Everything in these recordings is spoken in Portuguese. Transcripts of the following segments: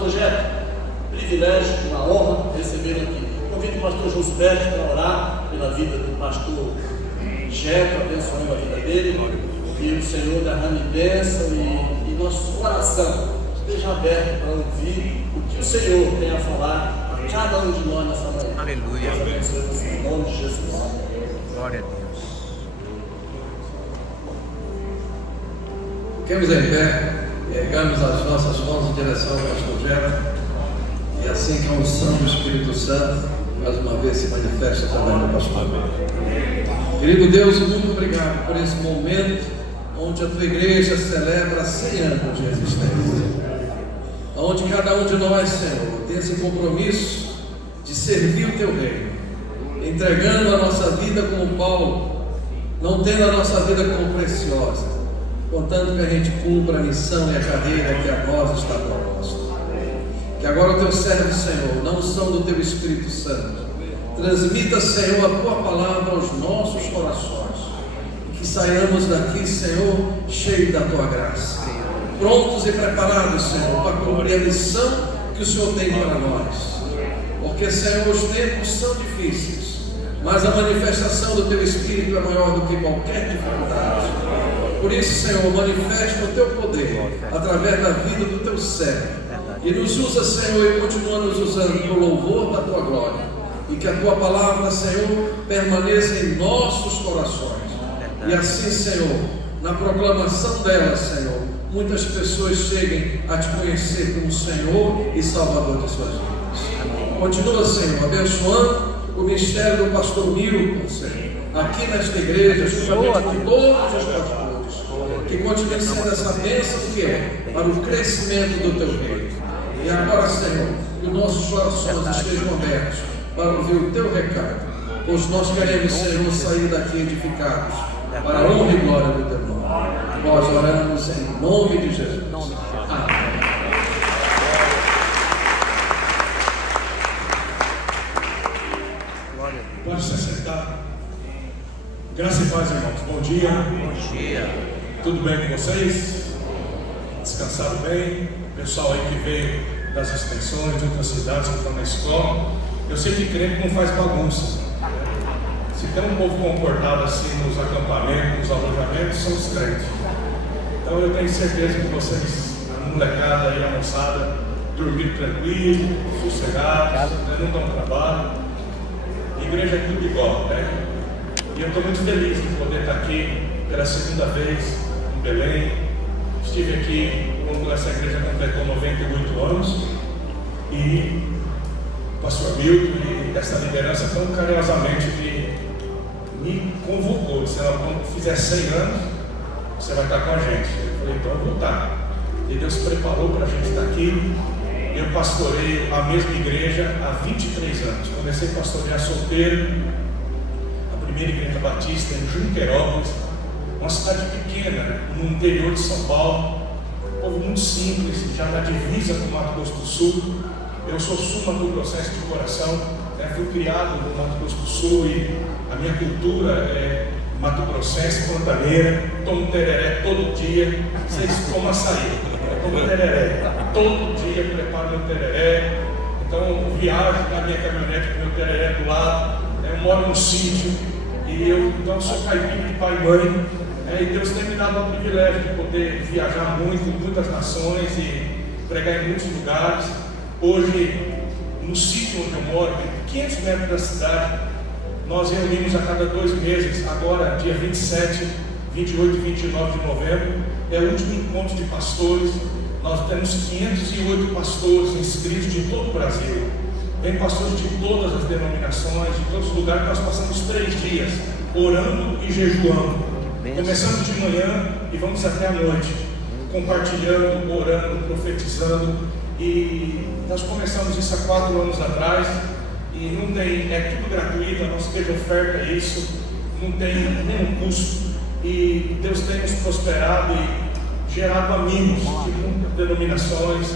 pastor Jeff, privilégio, uma honra recebê-lo aqui. Convido o pastor Josberto para orar pela vida do pastor Jeff, abençoando a vida dele, e o Senhor derrame bênção e nosso coração esteja aberto para ouvir o que o Senhor tem a falar a cada um de nós nessa manhã. Aleluia. Deus abençoe você em nome de Jesus. Glória a Deus. Fiquemos em pé, ergamos as nossas mãos em direção ao pastor Jeff, e assim que a unção do Espírito Santo mais uma vez se manifesta através do pastor. Querido Deus, muito obrigado por esse momento onde a tua igreja celebra 100 anos de existência, onde cada um de nós, Senhor, tem esse compromisso de servir o teu reino, entregando a nossa vida como Paulo, não tendo a nossa vida como preciosa, contanto que a gente cumpra a missão e a carreira que a nós está proposta. Que agora o teu servo, Senhor, na unção do teu Espírito Santo, transmita, Senhor, a tua palavra aos nossos corações, e que saiamos daqui, Senhor, cheios da tua graça, prontos e preparados, Senhor, para cumprir a missão que o Senhor tem para nós. Porque, Senhor, os tempos são difíceis, mas a manifestação do teu Espírito é maior do que qualquer dificuldade. Por isso, Senhor, manifesta o teu poder através da vida do teu servo, e nos usa, Senhor, e continua nos usando para o louvor da tua glória, e que a tua palavra, Senhor, permaneça em nossos corações, e assim, Senhor, na proclamação dela, Senhor, muitas pessoas cheguem a te conhecer como Senhor e Salvador de suas vidas. Continua, Senhor, abençoando o ministério do pastor Milton, Senhor, aqui nesta igreja, juntamente com todos os pastores, que continue sendo essa bênção que é para o crescimento do teu reino. E agora, Senhor, que os nossos corações estejam abertos para ouvir o teu recado, pois nós queremos, Senhor, sair daqui edificados para a honra e glória do teu nome. Nós oramos em nome de Jesus. Amém. Pode se sentar. Graça e paz, irmãos. Bom dia. Bom dia. Tudo bem com vocês? Descansaram bem? O pessoal aí que veio das extensões, de outras cidades que estão na escola. Eu sei que crente não faz bagunça. Se tem um povo comportado assim nos acampamentos, nos alojamentos, são os crentes. Então eu tenho certeza que vocês, a molecada e a moçada, dormiram tranquilo, sossegados, não dão trabalho. Igreja é tudo igual, né? E eu estou muito feliz de poder estar aqui pela segunda vez em Belém. Estive aqui quando essa igreja completou 98 anos e o pastor Milton e essa liderança tão carinhosamente me convocou, disse: quando fizer 100 anos você vai estar com a gente. Eu falei: então eu vou estar. E Deus preparou para a gente estar aqui. Eu pastoreio a mesma igreja há 23 anos. Comecei a pastorear solteiro, a primeira igreja batista em Junquerópolis, uma cidade pequena no interior de São Paulo, um povo muito simples, já na divisa com o Mato Grosso do Sul. Eu sou sul-mato-grossense de coração, fui criado no Mato Grosso do Sul e a minha cultura é mato-grossense, pantaneira. Tomo tereré todo dia. Vocês tomam açaí, eu tomo tereré todo dia, preparo meu tereré. Então eu viajo na minha caminhonete com meu tereré do lado. Eu moro num sítio e então sou caipira de pai e mãe. E Deus tem me dado o privilégio de poder viajar muito, em muitas nações e pregar em muitos lugares. Hoje, no sítio onde eu moro, 500 metros da cidade, nós reunimos a cada 2 meses. Agora, dia 27, 28 e 29 de novembro, é o último encontro de pastores. Nós temos 508 pastores inscritos de todo o Brasil. Vem pastores de todas as denominações, de todos os lugares. Nós passamos 3 dias orando e jejuando. Começamos de manhã e vamos até a noite, compartilhando, orando, profetizando. E nós começamos isso há 4 anos atrás. E não tem, é tudo gratuito, a nossa igreja oferta isso, não tem nenhum custo. E Deus tem nos prosperado e gerado amigos de muitas denominações,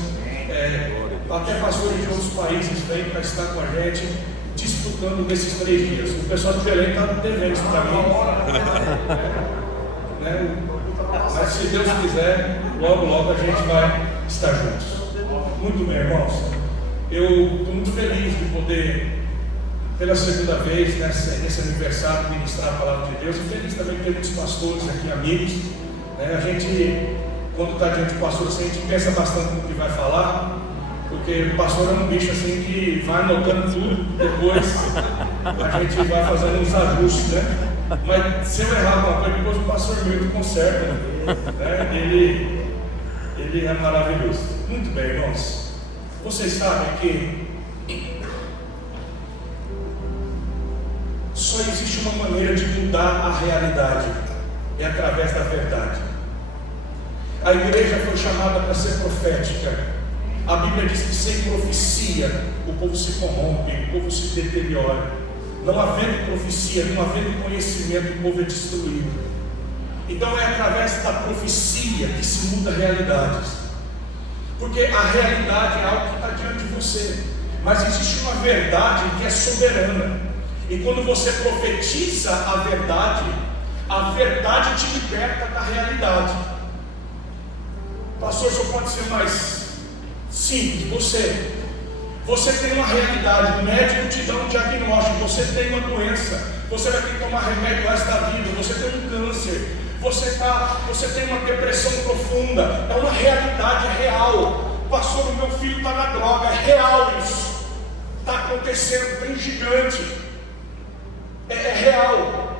até pastores de outros países vêm para estar com a gente, disputando nesses 3 dias. O pessoal de Belém está devendo isso para mim. Mas se Deus quiser, logo a gente vai estar juntos. Muito Muito bem, irmãos. Eu estou muito feliz de poder, pela segunda vez, nesse aniversário, ministrar a palavra de Deus. E feliz também de ter muitos pastores aqui, amigos. A gente, quando está diante do pastor, assim, a gente pensa bastante no que vai falar, porque o pastor é um bicho assim que vai anotando tudo, depois a gente vai fazendo uns ajustes, né? Mas se eu errar alguma coisa, depois o pastor Milton conserta, né? Ele é maravilhoso. Muito bem, irmãos. Vocês sabem que só existe uma maneira de mudar a realidade, é através da verdade. A igreja foi chamada para ser profética. A Bíblia diz que sem profecia o povo se corrompe, o povo se deteriora. Não havendo profecia, não havendo conhecimento, o povo é destruído. Então é através da profecia que se muda realidades. Porque a realidade é algo que está diante de você, mas existe uma verdade que é soberana. E quando você profetiza a verdade te liberta da realidade. Pastor, só pode ser mais simples. Você tem uma realidade, o médico te dá um diagnóstico, você tem uma doença, você vai ter que tomar remédio o resto da vida, você tem um câncer, você tem uma depressão profunda, é uma realidade real. Pastor, o meu filho está na droga, é real isso, está acontecendo, bem gigante, é real.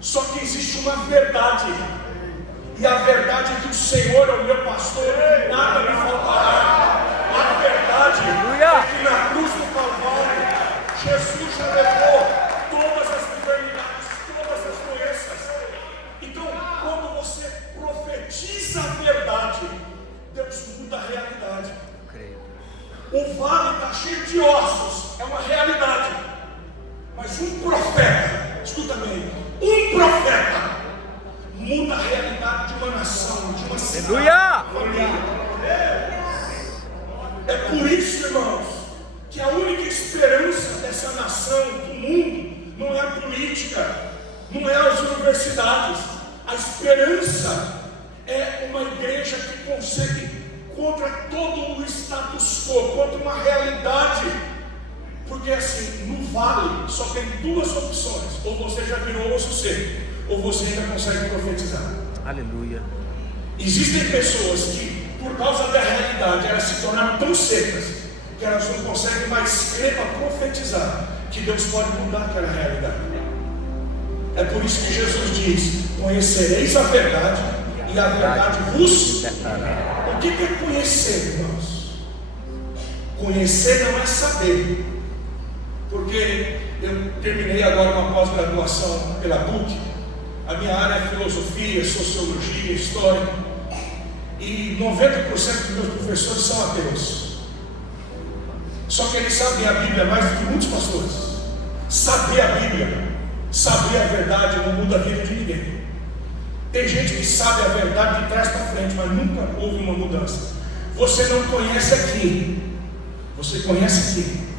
Só que existe uma verdade, e a verdade é que o Senhor é o meu pastor, e nada me faltará. A verdade é que na cruz do Calvário, Jesus já levou todas as enfermidades, todas as doenças. Então, quando você profetiza a verdade, Deus muda a realidade. O vale está cheio de ossos, é uma realidade. Mas um profeta, escuta bem, um profeta muda a realidade de uma nação, de uma cidade, família. É por isso, irmãos, que a única esperança dessa nação, do mundo, não é a política, não é as universidades. A esperança é uma igreja que consegue, contra todo o status quo, contra uma realidade. Porque assim, no vale só tem duas opções: ou você já virou osso seco, ou você ainda consegue profetizar. Aleluia. Existem pessoas que, por causa da realidade, elas se tornaram tão secas que elas não conseguem mais crer para profetizar que Deus pode mudar aquela realidade. É por isso que Jesus diz: conhecereis a verdade e a verdade vos libertará. O que é conhecer, irmãos? Conhecer não é saber. Porque eu terminei agora uma pós-graduação pela PUC. A minha área é filosofia, sociologia, história. E 90% dos meus professores são ateus. Só que eles sabem a Bíblia mais do que muitos pastores. Saber a Bíblia, saber a verdade não muda a vida de ninguém. Tem gente que sabe a verdade de trás para frente, mas nunca houve uma mudança. Você não conhece aqui, você conhece aqui.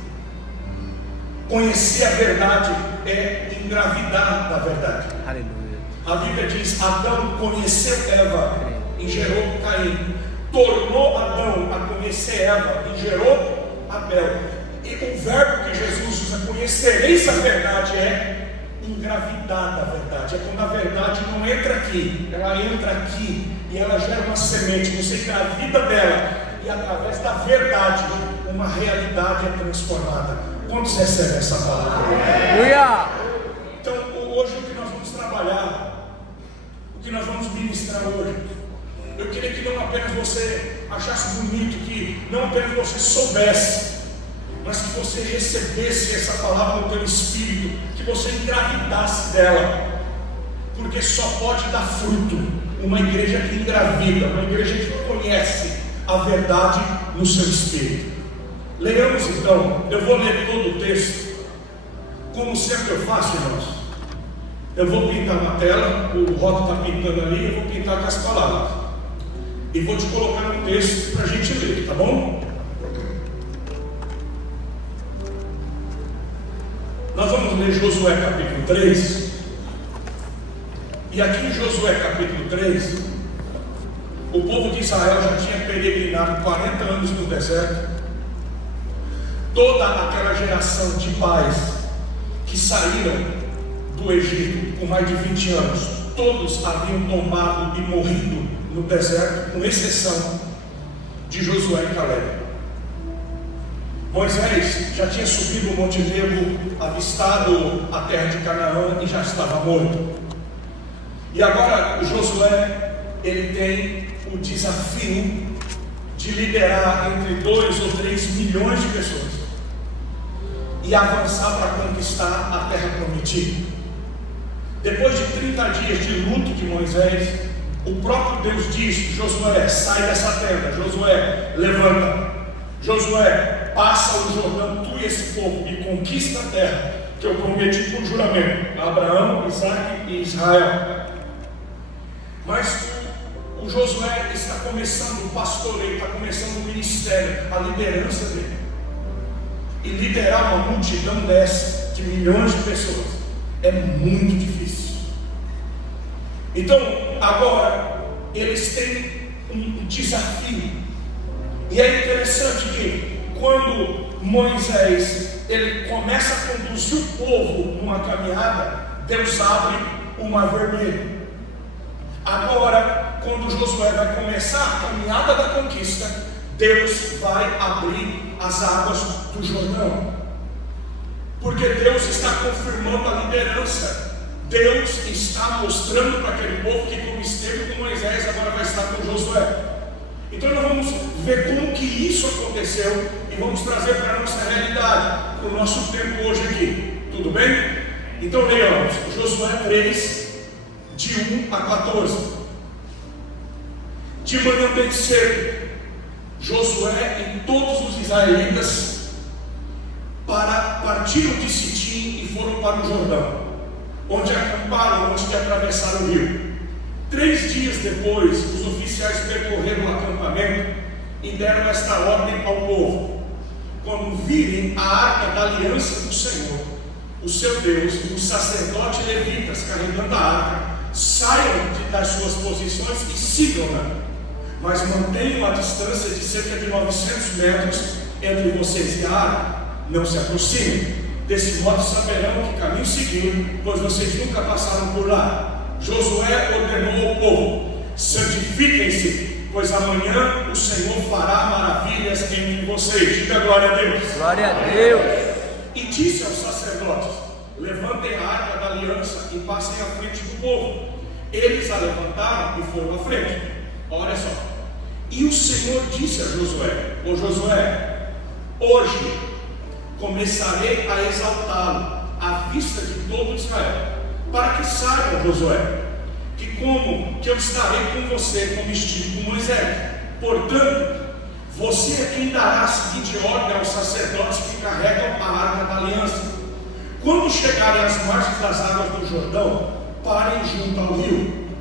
Conhecer a verdade é engravidar da verdade. Aleluia. A Bíblia diz: Adão conheceu Eva e gerou Caim, tornou Adão a conhecer Eva e gerou Abel. E o verbo que Jesus usa, conhecereis a verdade, é engravidar da verdade. É quando a verdade não entra aqui, ela entra aqui e ela gera uma semente, você engravida dela, e através da verdade uma realidade é transformada. Quantos recebem essa palavra? Aleluia! Então hoje o que nós vamos trabalhar, o que nós vamos ministrar hoje, eu queria que não apenas você achasse bonito, que não apenas você soubesse, mas que você recebesse essa palavra no teu espírito, que você engravidasse dela, porque só pode dar fruto uma igreja que engravida, uma igreja que conhece a verdade no seu espírito. Leiamos então, eu vou ler todo o texto, como sempre eu faço, irmãos. Eu vou pintar na tela, o Roto está pintando ali, eu vou pintar com as palavras. E vou te colocar no texto para a gente ler, tá bom? Nós vamos ler Josué capítulo 3. E aqui em Josué capítulo 3, O povo de Israel já tinha peregrinado 40 anos no deserto. Toda aquela geração de pais que saíram do Egito com mais de 20 anos, todos haviam tombado e morrido no deserto, com exceção de Josué e Caleb. Moisés já tinha subido o Monte Nebo, avistado a terra de Canaã e já estava morto. E agora Josué, ele tem o desafio de liderar entre 2 ou 3 milhões de pessoas e avançar para conquistar a terra prometida. Depois de 30 dias de luto de Moisés, o próprio Deus diz: Josué, sai dessa tenda. Josué, levanta. Josué, passa o Jordão, tu e esse povo, e conquista a terra que eu prometi por juramento a Abraão, Isaac e Israel. Mas o Josué está começando o pastoreio, está começando o ministério, a liderança dele. E liderar uma multidão dessa, de milhões de pessoas, é muito difícil. Então, agora, eles têm um desafio. E é interessante que, quando Moisés ele começa a conduzir o povo numa caminhada, Deus abre o mar vermelho. Agora, quando Josué vai começar a caminhada da conquista, Deus vai abrir as águas do Jordão, porque Deus está confirmando a liderança. Deus está mostrando para aquele povo que, como esteve com Moisés, agora vai estar com Josué. Então nós vamos ver como que isso aconteceu e vamos trazer para a nossa realidade, para o nosso tempo hoje aqui. Tudo bem? Então leiamos Josué 3, de 1 a 14. De manhã bem cedo, Josué e todos os israelitas partiram de Sitim e foram para o Jordão, onde acamparam antes de atravessar o rio. 3 dias depois, os oficiais percorreram o acampamento e deram esta ordem ao povo: quando virem a arca da aliança do Senhor, o seu Deus, os sacerdotes levitas carregando a arca, saiam das suas posições e sigam-na, mas mantenham a distância de cerca de 900 metros entre vocês e a arca. Não se aproximem, desse modo saberão que caminho seguir, pois vocês nunca passaram por lá. Josué ordenou ao povo: santifiquem-se, pois amanhã o Senhor fará maravilhas entre vocês. Diga glória a Deus. Glória a Deus. E disse aos sacerdotes: levantem a arca da aliança e passem à frente do povo. Eles a levantaram e foram à frente. Olha só. E o Senhor disse a Josué: ô Josué, hoje começarei a exaltá-lo à vista de todo Israel, para que saiba, Josué, que eu estarei com você como estive com Moisés. Portanto, você é quem dará a seguinte ordem aos sacerdotes que carregam a arca da aliança: quando chegarem às margens das águas do Jordão, parem junto ao rio.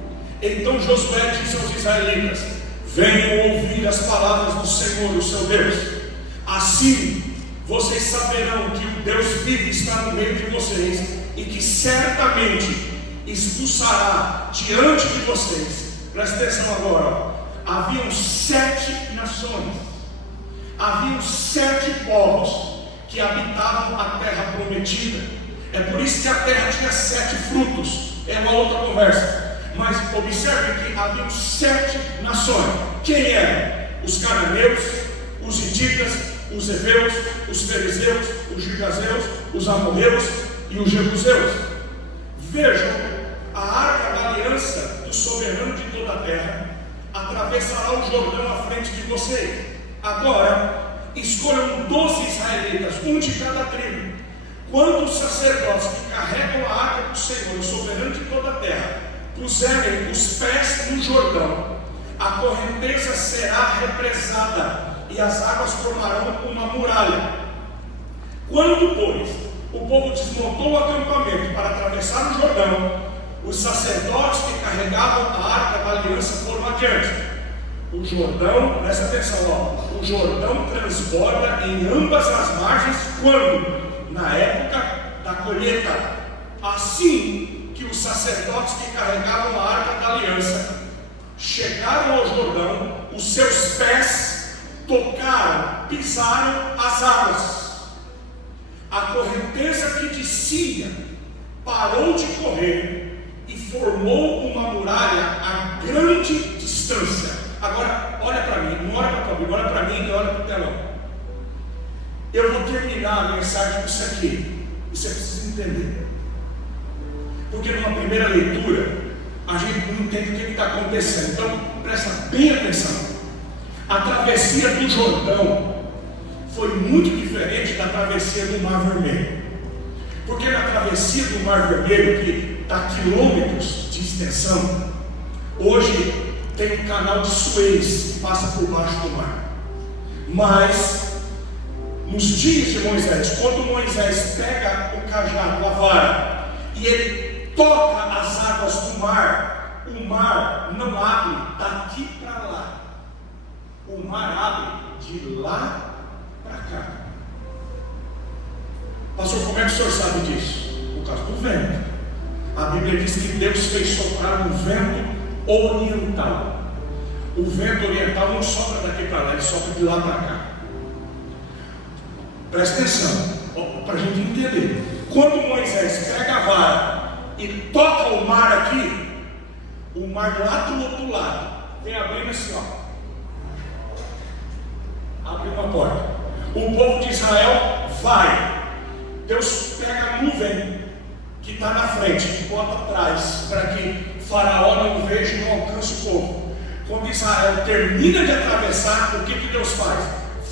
Então Josué disse aos israelitas: venham ouvir as palavras do Senhor, o seu Deus. Assim vocês saberão que o Deus vivo está no meio de vocês e que certamente expulsará diante de vocês. Presta atenção agora. Haviam 7 nações, haviam 7 povos que habitavam a terra prometida. É por isso que a terra tinha 7 frutos. É uma outra conversa. Mas observe que haviam 7 nações. Quem eram? Os cananeus, os hititas, os heveus, os fariseus, os gigazeus, os amorreus e os jebuseus. Vejam, a arca da aliança do soberano de toda a terra atravessará o Jordão à frente de vocês. Agora, escolham 12 israelitas, um de cada tribo. Quando os sacerdotes que carregam a arca do Senhor, o soberano de toda a terra, puserem os pés no Jordão, a correnteza será represada e as águas formarão uma muralha. Quando, pois, o povo desmontou o acampamento para atravessar o Jordão, os sacerdotes que carregavam a arca da aliança foram adiante. O Jordão, presta atenção, o Jordão transborda em ambas as margens quando? Na época da colheita. Assim que os sacerdotes que carregavam a arca da aliança chegaram ao Jordão, os seus pés tocaram, pisaram as águas. A correnteza que descia parou de correr e formou uma muralha a grande distância. Agora, olha para mim, não olha para a tua Bíblia, olha para mim e olha para o telão. Eu vou terminar a mensagem com isso aqui. Você precisa entender. Porque numa primeira leitura, a gente não entende o que está acontecendo. Então, presta bem atenção. A travessia do Jordão foi muito diferente da travessia do Mar Vermelho. Porque na travessia do Mar Vermelho, que está a quilômetros de extensão, hoje tem um canal de Suez que passa por baixo do mar. Mas nos dias de Moisés, quando Moisés pega o cajado, a vara, e ele toca as águas do mar, o mar não abre daqui para lá. O mar abre de lá para cá. Pastor, como é que o senhor sabe disso? Por causa do vento. A Bíblia diz que Deus fez soprar um vento oriental. O vento oriental não sopra daqui para lá, ele sopra de lá para cá. Presta atenção, para a gente entender. Quando Moisés pega a vara e toca o mar aqui, o mar lá do outro lado vem abrindo assim, ó. Abre uma porta. O povo de Israel vai. Deus pega a nuvem que está na frente e bota atrás, para que Faraó não veja e não alcance o povo. Quando Israel termina de atravessar, o que Deus faz?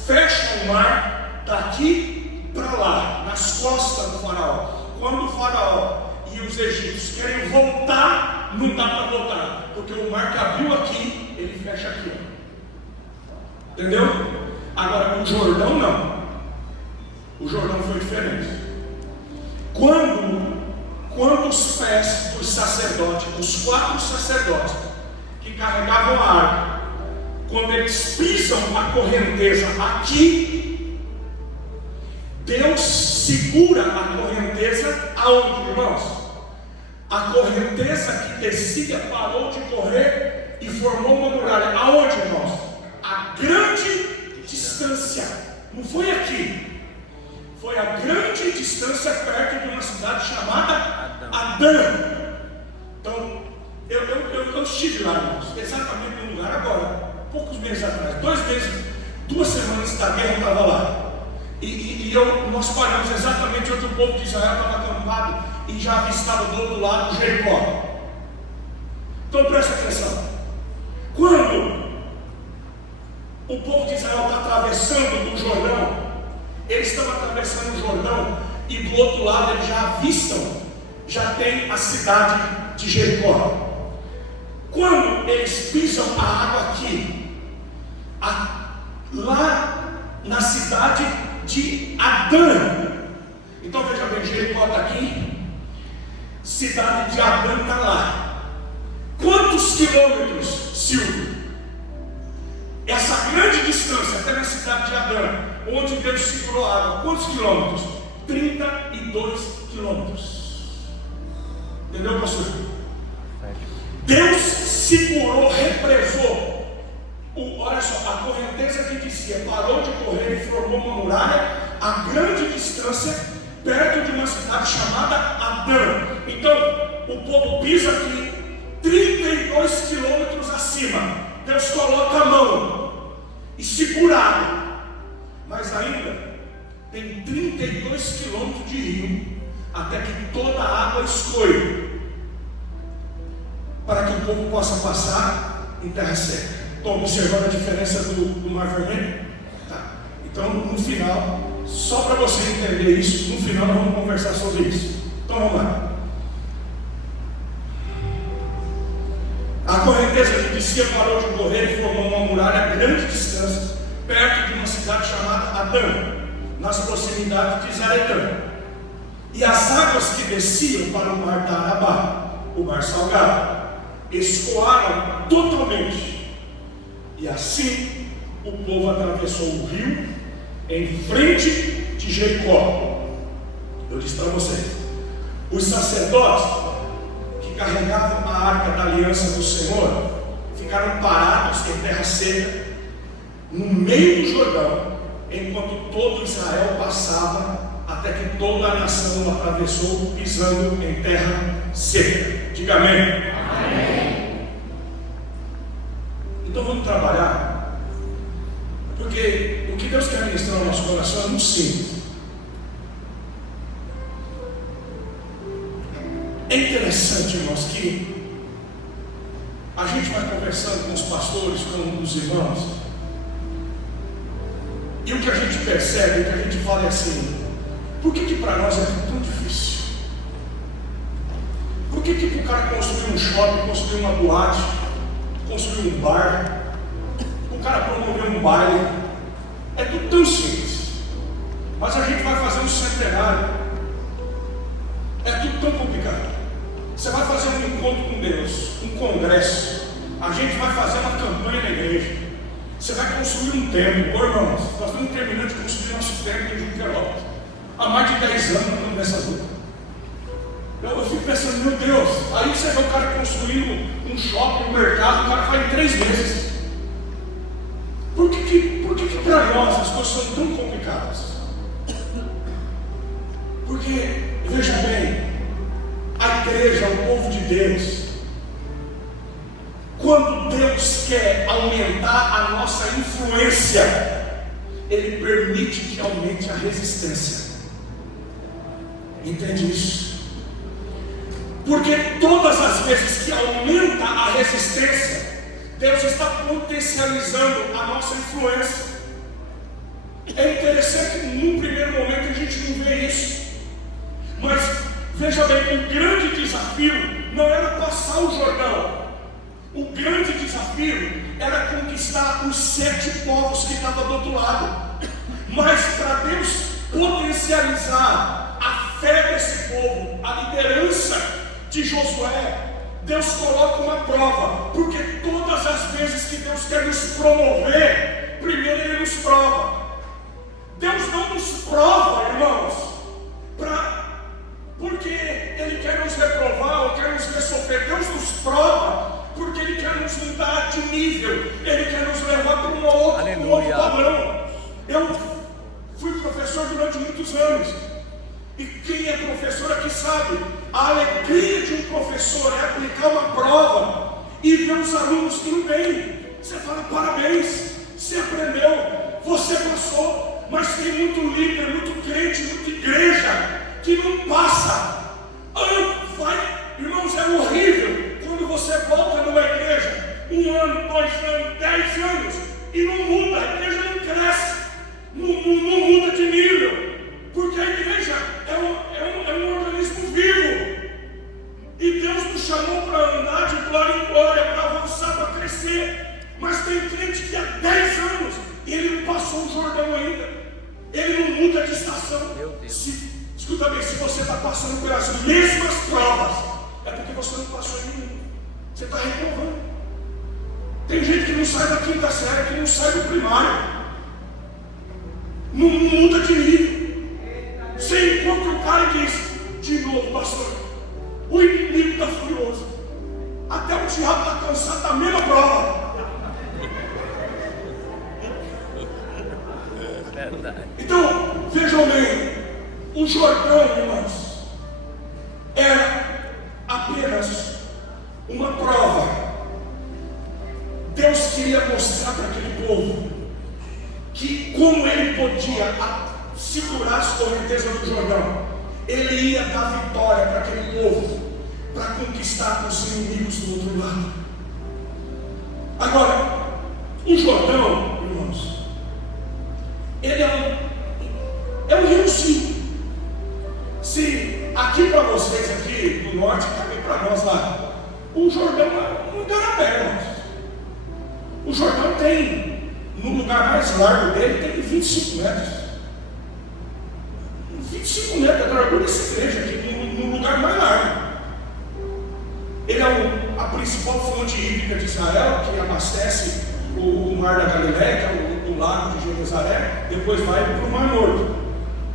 Fecha o mar daqui para lá, nas costas do Faraó. Quando o Faraó e os egípcios querem voltar, não dá para voltar, porque o mar que abriu aqui, ele fecha aqui. Entendeu? Agora, o Jordão não. O Jordão foi diferente. Quando os pés dos sacerdotes, os 4 sacerdotes que carregavam a arca, quando eles pisam a correnteza aqui, Deus segura a correnteza aonde, irmãos? A correnteza que descia parou de correr e formou uma muralha. Aonde, irmãos? A grande distância. Não foi aqui. Foi a grande distância perto de uma cidade chamada Adã. Então, eu estive lá, irmãos, exatamente no lugar agora, poucos meses atrás, 2 semanas da guerra eu estava lá. Nós paramos exatamente onde o povo de Israel estava acampado e já avistava do outro lado Jericó. Então presta atenção. Quando o povo de Israel está atravessando o Jordão, eles estão atravessando o Jordão e do outro lado eles já avistam, já tem a cidade de Jericó. Quando eles pisam a água aqui, lá na cidade de Adã, então veja bem, Jericó está aqui, cidade de Adã está lá. Quantos quilômetros, Silvio? Essa grande distância até na cidade de Adã, onde Deus segurou a água, quantos quilômetros? 32 quilômetros. Entendeu, pastor? Deus segurou, represou. Olha só, a correnteza que descia parou de correr e formou uma muralha a grande distância, perto de uma cidade chamada Adã. Então, o povo pisa aqui, 32 quilômetros acima. Deus coloca a mão e segura a água. Mas ainda tem 32 quilômetros de rio até que toda a água escoe, para que o povo possa passar em terra seca. Estão observando a diferença do Mar Vermelho? Tá. Então, no final, só para você entender isso, no final nós vamos conversar sobre isso. Então vamos lá. A correnteza que descia parou de correr e formou uma muralha a grande distância, perto de uma cidade chamada Adã, nas proximidades de Zaretã. E as águas que desciam para o mar da Arabá, o mar salgado, escoaram totalmente. E assim o povo atravessou o rio em frente de Jericó. Eu disse para vocês, os sacerdotes que carregavam a arca da aliança do Senhor ficaram parados em terra seca, no meio do Jordão, enquanto todo Israel passava, até que toda a nação atravessou, pisando em terra seca. Diga amém. Amém. Então vamos trabalhar, porque o que Deus quer ministrar no nosso coração é muito simples. É interessante, irmãos, que a gente vai conversando com os pastores, com os irmãos, e o que a gente percebe, o que a gente fala é assim: por que para nós é tão difícil? Por que para o cara construir um shopping, construir uma boate, construir um bar, o cara promover um baile, é tudo tão simples, mas a gente vai fazer um centenário, é tudo tão complicado. Você vai fazer um encontro com Deus, um congresso, a gente vai fazer uma campanha na igreja, você vai construir um templo. Ô irmãos, nós estamos terminando de construir nosso templo em Junquerópolis. Há mais de 10 anos nós estamos nessa luta. Eu fico pensando, meu Deus, aí você vê o cara construindo um shopping, um mercado, o cara faz em 3 meses. Por que para nós as coisas são tão complicadas? Porque, veja bem, a igreja, o povo de Deus, quando Deus quer aumentar a nossa influência, Ele permite que aumente a resistência. Entende isso? Porque todas as vezes que aumenta a resistência, Deus está potencializando a nossa influência. É interessante que num primeiro momento a gente não vê isso, mas veja bem, o grande desafio não era passar o Jordão. O grande desafio era conquistar os 7 povos que estavam do outro lado. Mas para Deus potencializar a fé desse povo, a liderança de Josué, Deus coloca uma prova. Porque todas as vezes que Deus quer nos promover, primeiro Ele nos prova. Deus não nos prova, irmãos, porque Ele quer nos reprovar ou quer nos ver sofrer. Deus nos prova porque Ele quer nos mudar de nível, Ele quer nos levar para um outro padrão. Eu fui professor durante muitos anos, e quem é professor aqui sabe, a alegria de um professor é aplicar uma prova e ver os alunos indo bem. Você fala, parabéns, você aprendeu, você passou. Mas tem muito líder, muito crente, muita igreja que não passa. Irmãos, é horrível quando você volta numa igreja 1 ano, 2 anos, 10 anos e não muda, a igreja não cresce, não muda de nível, porque a igreja é um organismo vivo, e Deus nos chamou para andar de glória em glória, para avançar, para crescer. Mas tem crente que há 10 anos ele não passou o Jordão ainda, ele não muda de estação. Escuta bem, se você está passando pelas mesmas provas, é porque você não passou em nenhum. Você está reprovando. Tem gente que não sai da 5ª série, que não sai do primário, não muda de nível. Você encontra o cara e diz, de novo, pastor, o inimigo está furioso, até o diabo está cansado da mesma prova. Então, vejam bem, o Jordão, irmãos, era apenas uma prova. Deus queria mostrar para aquele povo que como ele podia segurar as correntezas do Jordão, ele ia dar vitória para aquele povo, para conquistar os inimigos do outro lado. Agora, o Jordão, irmãos, ele é um riozinho. Se aqui para vocês, aqui do norte, também para nós lá, o Jordão é um igarapé, irmãos. O Jordão tem, no lugar mais largo dele, tem 25 metros. 25 metros da largura dessa igreja aqui, no lugar mais largo. Ele é a principal fonte hídrica de Israel, que abastece o mar da Galileia, que é o lago de Genezaré, depois vai para o Mar Morto.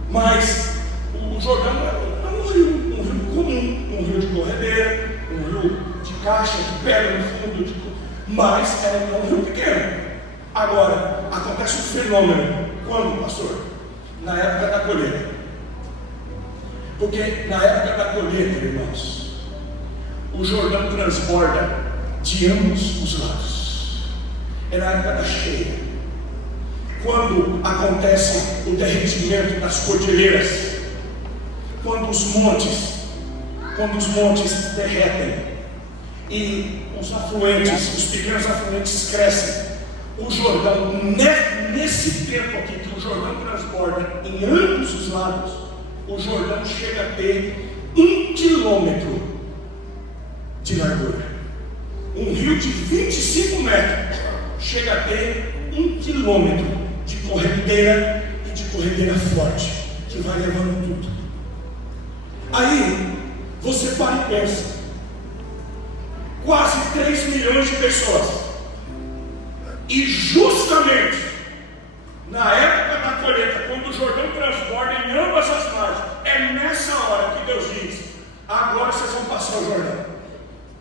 Mas o Jordão é um rio comum, um rio de corredeira, um rio de caixa, de pedra no fundo. mas é um rio pequeno. Agora, acontece um fenômeno. Quando, pastor? Na época da colheita. Porque na época da colheita, irmãos, o Jordão transborda de ambos os lados. É na época da cheia. Quando acontece o derretimento das cordilheiras, quando os montes derretem e os afluentes, os pequenos afluentes crescem, o Jordão, nesse tempo aqui que o Jordão transborda em ambos os lados, o Jordão chega a ter 1 quilômetro de largura. Um rio de 25 metros chega a ter 1 quilômetro de corredeira, e de corredeira forte, que vai levando tudo. Aí você para e pensa, quase 3 milhões de pessoas, e justamente na época da colheita, quando o Jordão transborda em ambas as margens, é nessa hora que Deus diz: agora vocês vão passar o Jordão.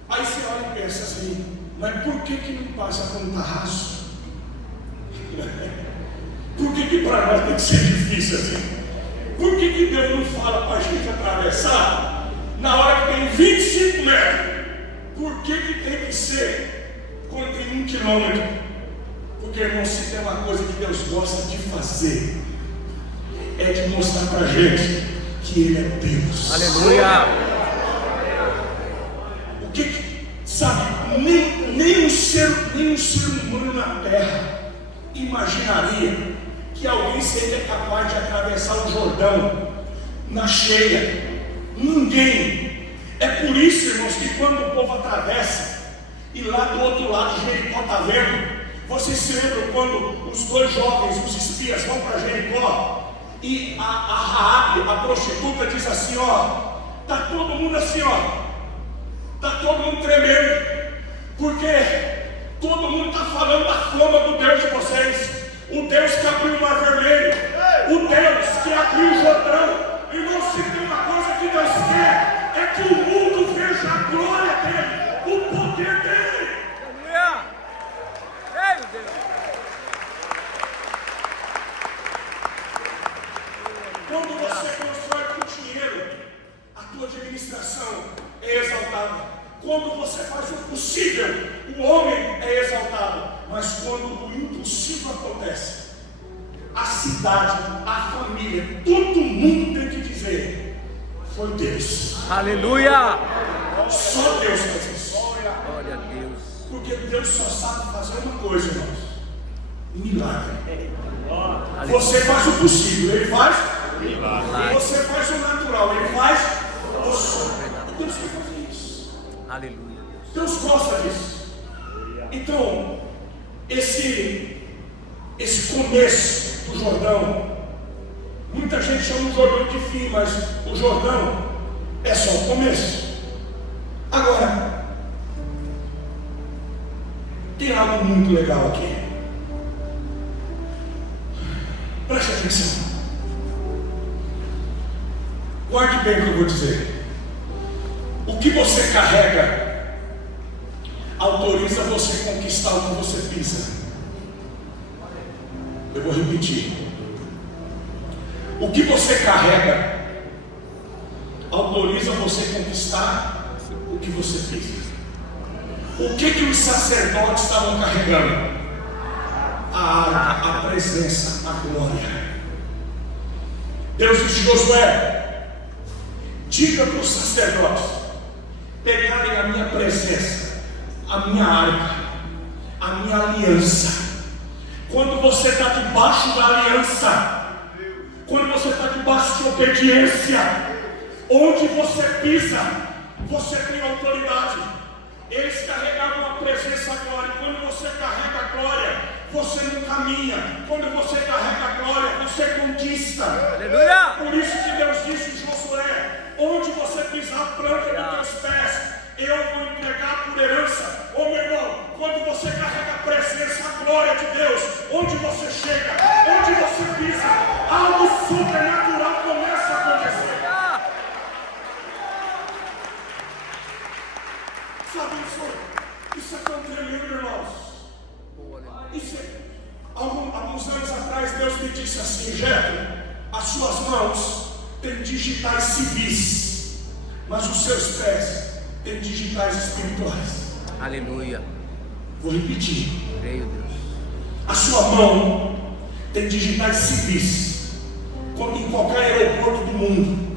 Aí você olha e pensa assim, mas por que não passa quando está raso? Por que para nós tem que ser difícil assim? Por que Deus não fala para a gente atravessar na hora que tem 25 metros? Por que tem que ser quando tem 1 quilômetro? Porque, irmão, se tem uma coisa que Deus gosta de fazer, é de mostrar para a gente que Ele é Deus. Aleluia! O que sabe, nem um ser humano na terra imaginaria que alguém seria capaz de atravessar o Jordão na cheia. Ninguém. É por isso, irmãos, que quando o povo atravessa e lá do outro lado Jericó está vendo, vocês se lembram quando os 2 jovens, os espias, vão para Jericó e a Raabe, a prostituta, diz assim: ó, está todo mundo assim, ó, está todo mundo tremendo, porque todo mundo está falando da fama do Deus de vocês, o Deus que abriu o Mar Vermelho, o Deus que abriu o Jordão. Irmão, se tem uma coisa que Deus quer, é que o mundo veja a glória dele, o poder dele. Aleluia! Ei, meu Deus! Quando você constrói com dinheiro, a tua administração é exaltada. Quando você faz o possível, o homem é exaltado. Mas quando o impossível acontece, a cidade, a família, todo mundo tem que dizer: foi Deus. Aleluia! Só Deus faz isso. Glória a Deus. Porque Deus só sabe fazer uma coisa, irmãos: milagre. Aleluia. Você faz o possível, Ele faz. Milagre. Você faz o natural, Ele faz o sobrenatural. Deus quer fazer isso. Aleluia. Deus gosta disso. Então, esse começo do Jordão, muita gente chama o Jordão de fim, mas o Jordão é só o começo. Agora, tem algo muito legal aqui. Preste atenção. Guarde bem o que eu vou dizer. O que você carrega autoriza você a conquistar o que você pisa. Eu vou repetir. O que você carrega autoriza você a conquistar o que você pisa. O que os sacerdotes estavam carregando? A arca, a presença, a glória. Deus disse: Josué, diga para os sacerdotes pegarem a minha presença, a minha arca, a minha aliança. Quando você está debaixo da aliança, quando você está debaixo de obediência, onde você pisa, você tem autoridade. Eles carregavam a presença, a glória. Quando você carrega a glória, você não caminha. Quando você carrega a glória, você conquista. Aleluia! Por isso que Deus disse em Josué: onde você pisar a planta dos teus pés, eu vou entregar por herança. Ô meu irmão, quando você carrega a presença, a glória de Deus, onde você chega, onde você pisa, algo sobrenatural começa a acontecer. Sabe isso? Isso é tão tremendo, irmão. Jetro, as suas mãos têm digitais civis, mas os seus pés têm digitais espirituais. Aleluia. Vou repetir. Creio, Deus. A sua mão tem digitais civis. Em qualquer aeroporto do mundo,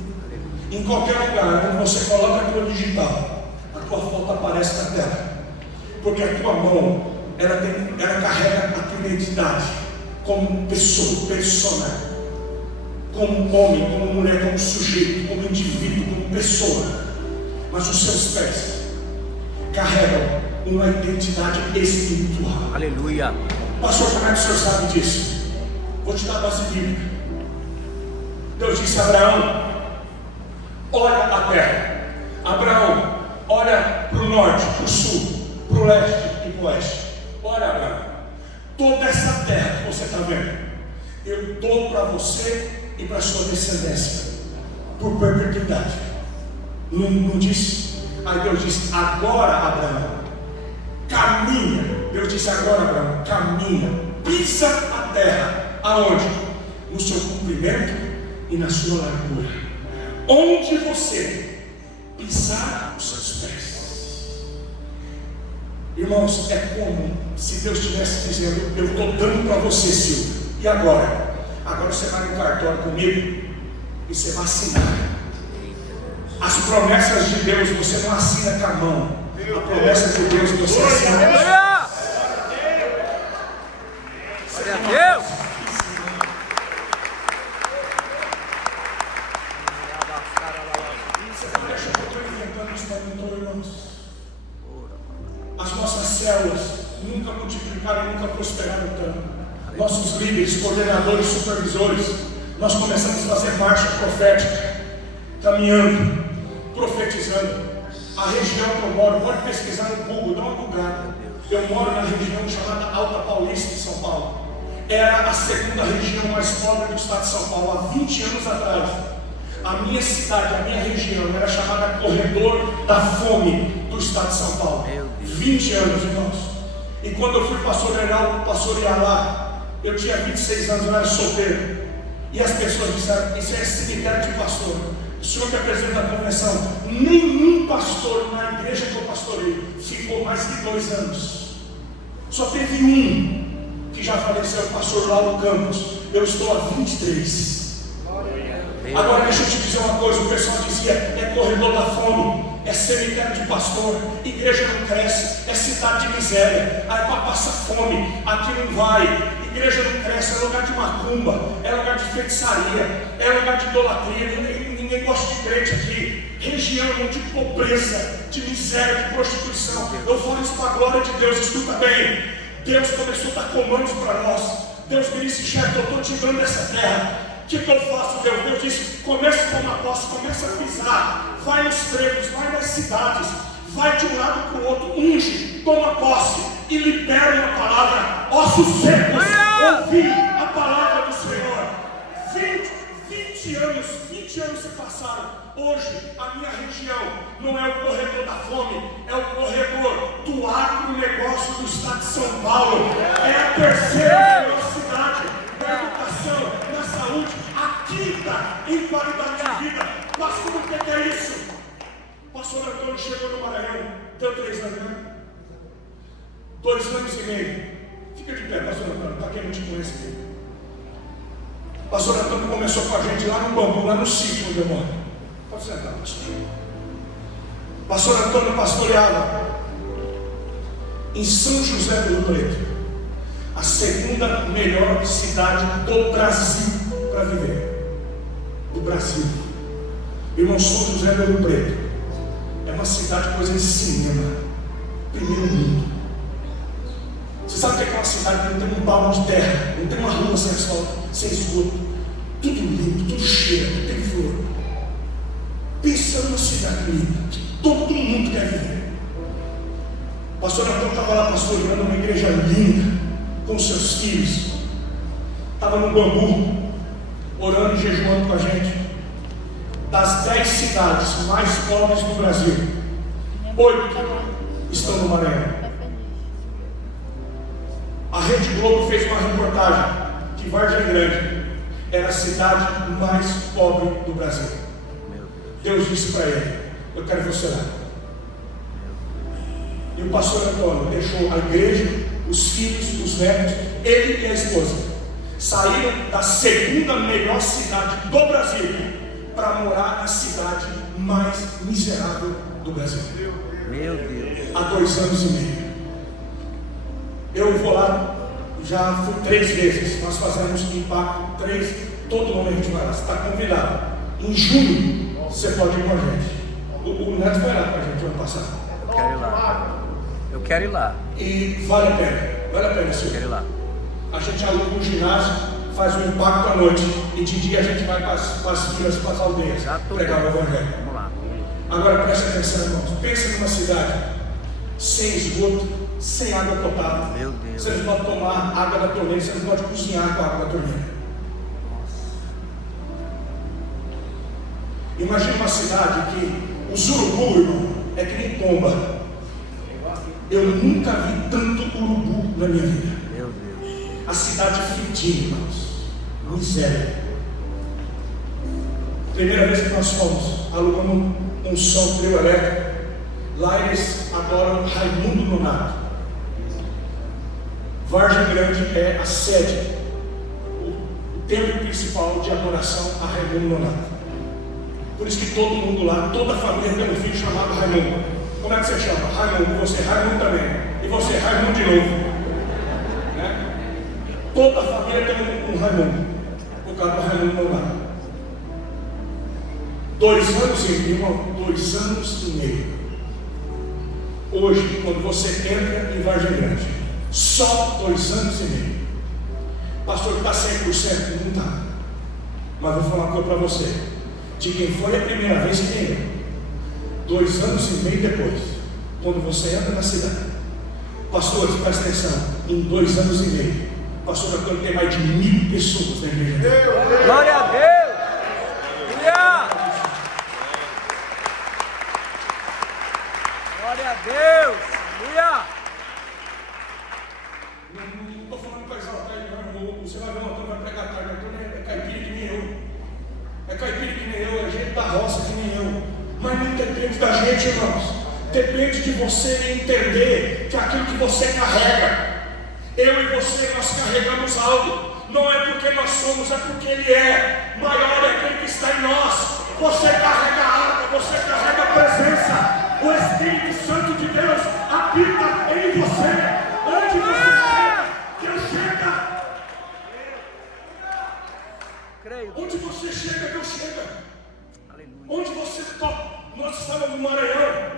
em qualquer lugar onde você coloca a tua digital, a tua foto aparece na tela. Porque a tua mão, ela carrega a tua identidade como pessoa, personagem, como homem, como mulher, como sujeito, como indivíduo, como pessoa. Mas os seus pés carregam uma identidade espiritual. Aleluia. Pastor, como é que o senhor sabe disso? Vou te dar a base bíblica. Deus disse a Abraão: olha a terra. Abraão, olha para o norte, para o sul, para o leste e para o oeste. Olha, Abraão, toda essa terra que você está vendo, eu dou para você e para a sua descendência por perpetuidade. Não disse? Aí Deus disse: agora, Abraão, caminha. Deus disse: agora, Abraão, caminha, pisa a terra. Aonde? No seu comprimento e na sua largura. Onde você pisar os seus pés. Irmãos, é como se Deus estivesse dizendo: eu estou dando para você, Silvio. E agora? Agora você vai no cartório comigo e você vai assinar. As promessas de Deus você não assina com a mão. A promessa de Deus você assina. Aleluia. Glória a Deus. As nossas células nunca multiplicaram, nunca prosperaram tanto. Nossos líderes, coordenadores, supervisores, nós começamos a fazer marcha profética, caminhando, profetizando. A região que eu moro, pode pesquisar no Google, dá uma bugada. Eu moro na região chamada Alta Paulista de São Paulo. Era a segunda região mais pobre do estado de São Paulo, há 20 anos atrás. A minha cidade, a minha região era chamada Corredor da Fome do estado de São Paulo. 20 anos, irmãos. E quando eu fui pastorear lá, eu tinha 26 anos, eu era solteiro. E as pessoas disseram: isso é cemitério de pastor. O senhor que apresenta a convenção, nenhum pastor na igreja que eu pastorei ficou mais que 2 anos. Só teve um que já faleceu, o pastor Lauro Campos. Eu estou há 23. Agora deixa eu te dizer uma coisa: o pessoal dizia: é corredor da fome, é cemitério de pastor, igreja não cresce, é cidade de miséria, aí para passar fome, aqui não vai. Igreja não cresce, é lugar de macumba, é lugar de feitiçaria, é lugar de idolatria. Ninguém gosta de crente aqui. Região de pobreza, de miséria, de prostituição. Eu falo isso para a glória de Deus. Escuta bem: Deus começou a dar comandos para nós. Deus me disse: chefe, eu estou te dando essa terra. O que eu faço, Deus? Deus disse: comece a tomar posse, comece a pisar, vai nos trevos, vai nas cidades, vai de um lado para o outro, unge, toma posse e libera uma palavra. Ossos secos, ouvi a palavra do Senhor. 20 anos se passaram. Hoje a minha região não é o corredor da fome, é o corredor do agronegócio do estado de São Paulo. É a terceira maior cidade na educação, na saúde, a quinta em qualidade de vida. Pastor, o que é isso? Pastor Antônio chegou no Maranhão, deu 3 anos, né? 2 anos e meio. Fica de pé, pastor Antônio, para quem não te conhece aqui. Pastor Antônio começou com a gente lá no Bambu, lá no sítio onde eu moro. Pode sentar, pastor. Pastor Antônio pastoreava em São José do Rio Preto, a segunda melhor cidade do Brasil para viver. Do Brasil. Irmão, São José do Rio Preto é uma cidade coisa de cinema. Primeiro mundo. Você sabe o que é uma cidade que não tem um palmo de terra, não tem uma rua sem asfalto, sem esgoto, tudo limpo, tudo cheiro, tudo tem flor. Pensa numa cidade linda, que todo mundo quer viver. O pastor Antônio estava lá pastoreando uma igreja linda, com seus filhos. Estava no Bambu, orando e jejuando com a gente. Das 10 cidades mais pobres do Brasil, 8 estão no Maranhão. A Rede Globo fez uma reportagem de Vargem Grande. era a cidade mais pobre do Brasil. Deus disse para ele: eu quero você lá. E o pastor Antônio deixou a igreja, os filhos, os netos, ele e a esposa saíram da segunda melhor cidade do Brasil para morar na cidade mais miserável do Brasil. Meu Deus. Há 2 anos e meio. Eu vou lá, já fui 3 vezes. Nós fazemos impacto 3, todo mundo a gente vai lá. Você está convidado. Em julho você pode ir com a gente. O Neto foi lá com a gente ano passado. Eu quero ir lá. Eu quero ir lá. E vale a pena, Eu senhor. quero ir lá. A gente aluga um ginásio, faz um impacto à noite, e de dia a gente vai para as vilas, para as aldeias, Já tô pregar o bem. Evangelho. Vamos lá. Agora preste atenção, irmãos. Pensa numa cidade sem esgoto, sem água potável. Meu Deus. Vocês não podem tomar água da torneira, vocês não podem cozinhar com a água da torneira. Imagina uma cidade que o urubu, irmão, é que nem pomba. Eu nunca vi tanto urubu na minha vida. Meu Deus. A cidade fedida, irmãos. Miséria. Primeira vez que nós fomos, alugamos um som trio elétrico. Lá eles adoram Raimundo Nonato. Vargem Grande é a sede, o templo principal de adoração a Raimundo Nonato. Por isso que todo mundo lá, toda a família tem um filho chamado Raimundo. Como é que você chama? Raimundo. Você Raimundo também. E você Raimundo de novo. Né? Toda a família tem um Raimundo. Por causa do Raimundo Nonato. 2 anos e meio, irmão, 2 anos e meio. Hoje, quando você entra em Vargem Grande, só 2 anos e meio. Pastor, está 100%? Não está. Mas vou falar uma coisa para você. De quem foi a primeira vez que nem 2 anos e meio depois, quando você entra na cidade, pastores, presta atenção, em 2 anos e meio, pastor Antônio tem mais de 1000 pessoas na igreja. Glória a Deus. Glória a Deus. Aleluia. Não estou falando para exaltar ele, não. Você vai ver o Antônio vai pregar tarde. Antônio é caipira que nem eu. É caipira que nem eu, é gente da roça que nem eu. Mas não depende da gente, irmãos. Depende de você entender que aquilo que você carrega, eu e você, nós carregamos algo. Não é porque nós somos, é porque Ele é. Maior é aquele que está em nós. Você carrega a água, você carrega a presença. O Espírito Santo de Deus habita em você. Onde você chega, Deus chega. Creio. Onde você chega, Deus chega. Aleluia. Onde você toca. Nós estávamos no Maranhão,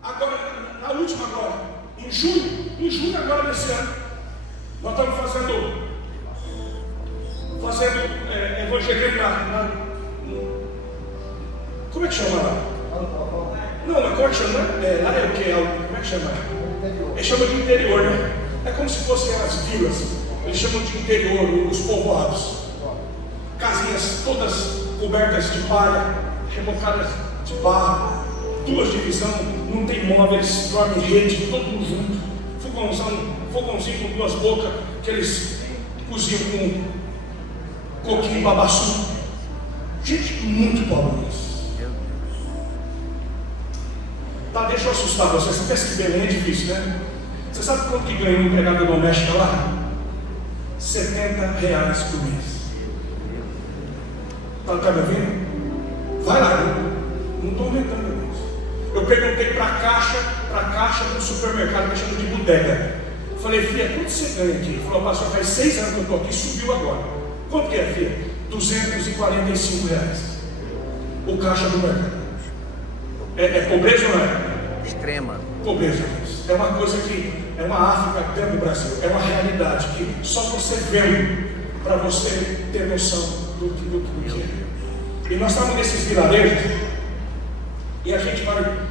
agora, na última agora, em junho agora desse ano, nós estamos fazendo evangelismo como é que chama lá? Não, como é que chama? Lá é o que? Como é que chama? Eles chamam de interior, né? É como se fossem as vilas, eles chamam de interior, os povoados. Casinhas todas cobertas de palha, rebocadas de barro, 2 divisões, não tem móveis, dorme em rede, todo mundo junto, fogãozinho com 2 bocas, que eles cozinham com coquinho e babaçu. Gente muito pobre nisso. Tá, deixa eu assustar você. Você pensa que Belém é difícil, né? Você sabe quanto que ganha uma empregada doméstica lá? R$70 por mês. Tá me ouvindo? Vai lá, não estou aumentando isso. Eu perguntei para a caixa do supermercado, que chama de bodega. Falei, filha, quanto você ganha aqui? Ele falou, pastor, faz 6 anos que eu estou aqui, subiu agora. Quanto que é, filha? R$245. O caixa do mercado. É pobreza ou não é? Extrema. Pobreza. É uma coisa que é uma África dentro do Brasil. É uma realidade que só você vendo para você ter noção do que é. E nós estamos nesses vilarejos e a gente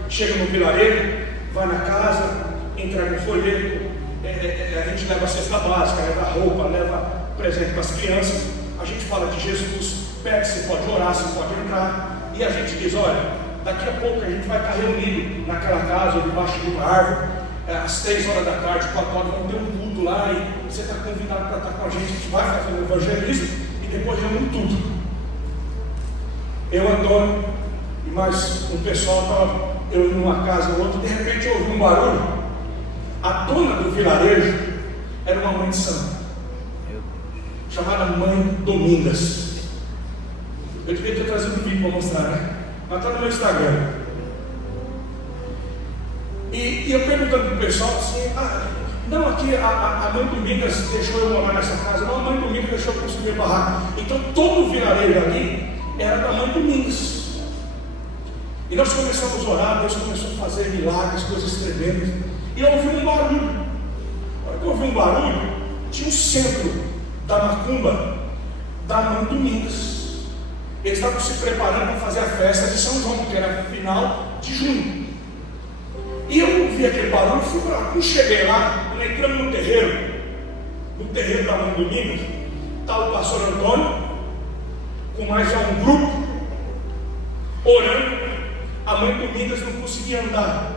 chega no vilarejo, vai na casa, entrega um folheto, a gente leva a cesta básica, leva roupa, leva presente para as crianças, a gente fala de Jesus, pede, você pode orar, você pode entrar, e a gente diz, olha, daqui a pouco a gente vai estar reunido naquela casa, debaixo de uma árvore, às 3 horas da tarde, 4 horas, vamos ter um culto lá, e você está convidado para estar com a gente vai fazer um evangelismo, e depois reúne tudo. Eu, Antônio e mais um pessoal estava eu indo numa casa ou outra, de repente eu ouvi um barulho. A dona do vilarejo era uma mãe de santo, chamada Mãe Domingas. Eu devia ter trazido um vídeo para mostrar, né? Mas está no meu Instagram. E eu perguntando para o pessoal assim, não, aqui a Mãe Domingas deixou eu morar nessa casa, não, a Mãe Domingas deixou eu construir barraco. Então todo o vilarejo ali era da Mãe Domingas. E nós começamos a orar, Deus começou a fazer milagres, coisas tremendas. E eu ouvi um barulho. Na hora que eu ouvi um barulho, tinha um centro da macumba da Mãe Domingas. Eles estavam se preparando para fazer a festa de São João, que era no final de junho. E eu ouvi aquele barulho, fui para lá. Quando cheguei lá, entrando no terreiro da Mãe Domingas, estava o pastor Antônio, com mais já um grupo, orando. A Mãe Domingas não conseguia andar,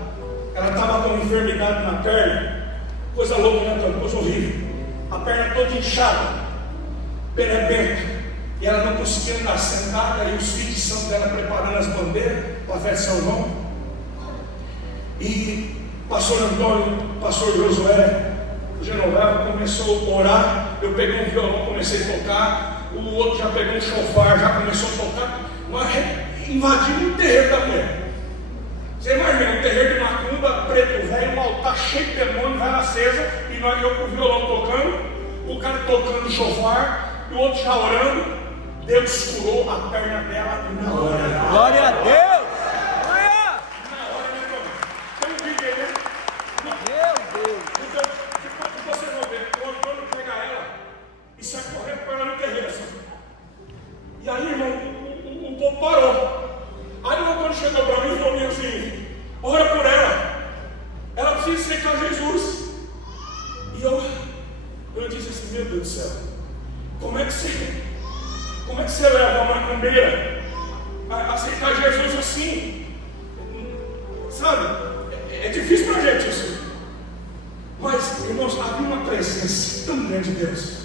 ela estava com enfermidade na perna, coisa louca, né, Antônio? Coisa horrível, a perna toda inchada, perebenta, e ela não conseguia andar sentada, e os filhos de santo dela preparando as bandeiras para a festa de São João. E pastor Antônio, pastor Josué, o Genoveva começou a orar. Eu peguei um violão, comecei a tocar. O outro já pegou um chofar, já começou a tocar. Nós invadimos o terreiro da mulher. Você imagina, um terreiro de macumba, preto velho, um altar cheio de demônio, vela acesa, e eu com o violão tocando, o cara tocando o chofar, e o outro já orando. Deus curou a perna dela na hora. Glória a Deus! E aí, irmão, o povo parou. Aí o Antônio chegou para mim e falou assim: ora por ela precisa aceitar Jesus. E eu disse assim: meu Deus do céu, como é que você leva uma macumbeira a aceitar Jesus assim? Sabe, é difícil para a gente isso. Mas, irmãos, havia uma presença tão grande de Deus.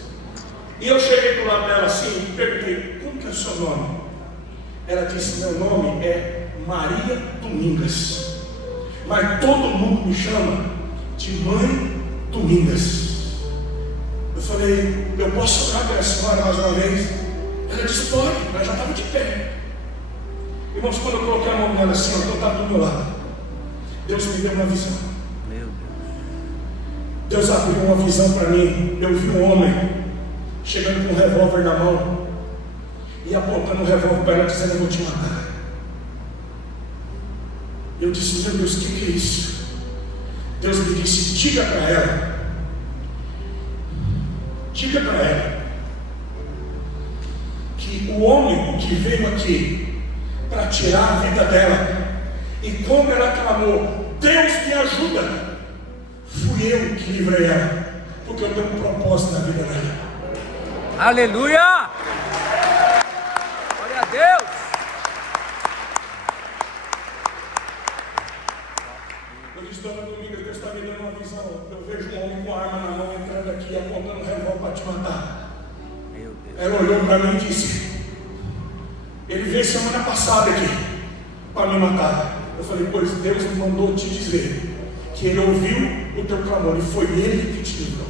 E eu cheguei do lado dela assim e perguntei: como que é o seu nome? Ela disse: meu nome é Maria Domingas, mas todo mundo me chama de Mãe Domingas. Eu falei: eu posso orar pela senhora mais uma vez? Ela disse: pode, mas já estava de pé. Irmãos, quando eu coloquei a mão nela assim, eu estava do meu lado, Deus me deu uma visão. Deus abriu uma visão para mim. Eu vi um homem chegando com um revólver na mão e apontando o revólver para ela, dizendo: eu vou te matar. Eu disse: meu Deus, o que é isso? Deus me disse: diga para ela que o homem que veio aqui para tirar a vida dela, e quando ela clamou: Deus me ajuda, fui eu que livrei ela, porque eu tenho um propósito na vida dela. Aleluia! Glória a Deus! Eu disse: dona Domingas, Deus está me dando uma visão. Eu vejo um homem com a arma na mão entrando aqui, apontando o revólver para te matar. Ela olhou para mim e disse: ele veio semana passada aqui para me matar. Eu falei: pois Deus me mandou te dizer que ele ouviu o teu clamor e foi ele que te livrou.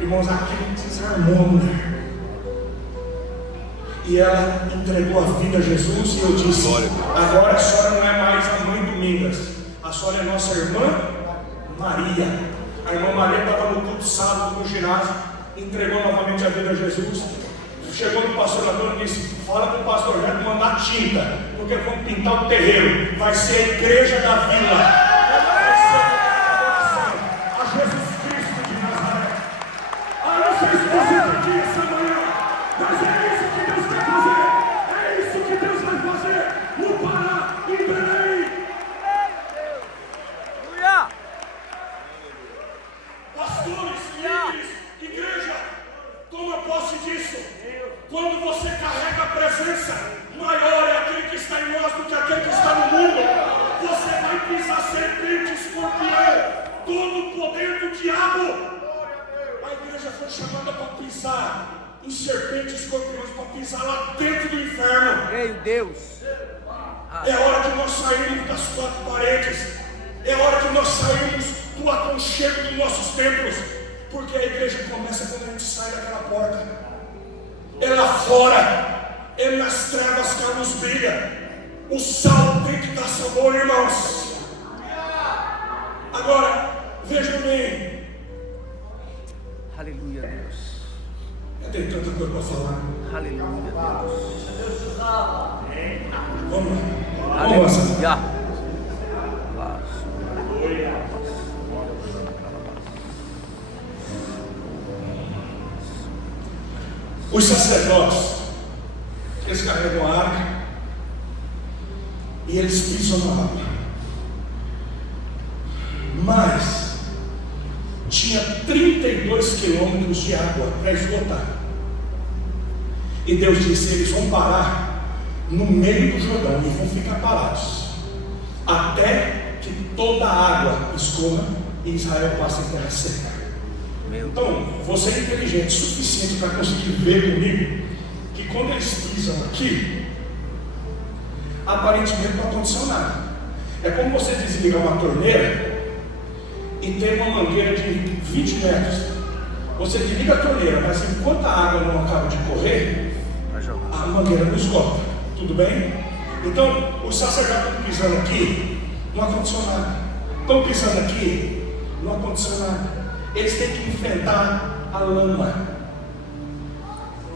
Irmãos, aquilo desarmou a mulher. E ela entregou a vida a Jesus. E eu disse: agora a senhora não é mais a Mãe Domingas, a senhora é nossa irmã Maria. A irmã Maria estava no culto sábado no ginásio, entregou novamente a vida a Jesus. Chegou no pastor Antônio e disse: fala para o pastor Reto mandar tinta, porque vamos pintar o terreiro, vai ser a igreja da vila. Quando você carrega a presença, maior é aquele que está em nós do que aquele que está no mundo. Você vai pisar serpente, escorpião, todo o poder do diabo. A igreja foi chamada para pisar em serpentes e escorpiões para pisar lá dentro do inferno. Creio, Deus. É hora de nós sairmos das quatro paredes. É hora de nós sairmos do aconchego dos nossos templos. Porque a igreja começa quando a gente sai daquela porta. É lá fora. É nas trevas que a luz brilha. O sal tem que dar sabor, irmãos. Agora, vejam bem. Aleluia, Deus. Eu tenho tanta coisa para falar. Aleluia, Deus. Vamos lá. Aleluia. Os sacerdotes, eles carregam a arca e eles pisam na água. Mas tinha 32 quilômetros de água para esgotar. E Deus disse: eles vão parar no meio do Jordão e vão ficar parados até que toda a água escorra e Israel passe em terra seca. Então, você é inteligente o suficiente para conseguir ver comigo que quando eles pisam aqui, aparentemente não aconteceu nada. É como você desligar uma torneira e tem uma mangueira de 20 metros. Você desliga a torneira, mas enquanto a água não acaba de correr, a mangueira não esgota. Tudo bem? Então, os sacerdotes estão pisando aqui, não aconteceu nada. Estão pisando aqui, não aconteceu nada. Eles têm que enfrentar a lama.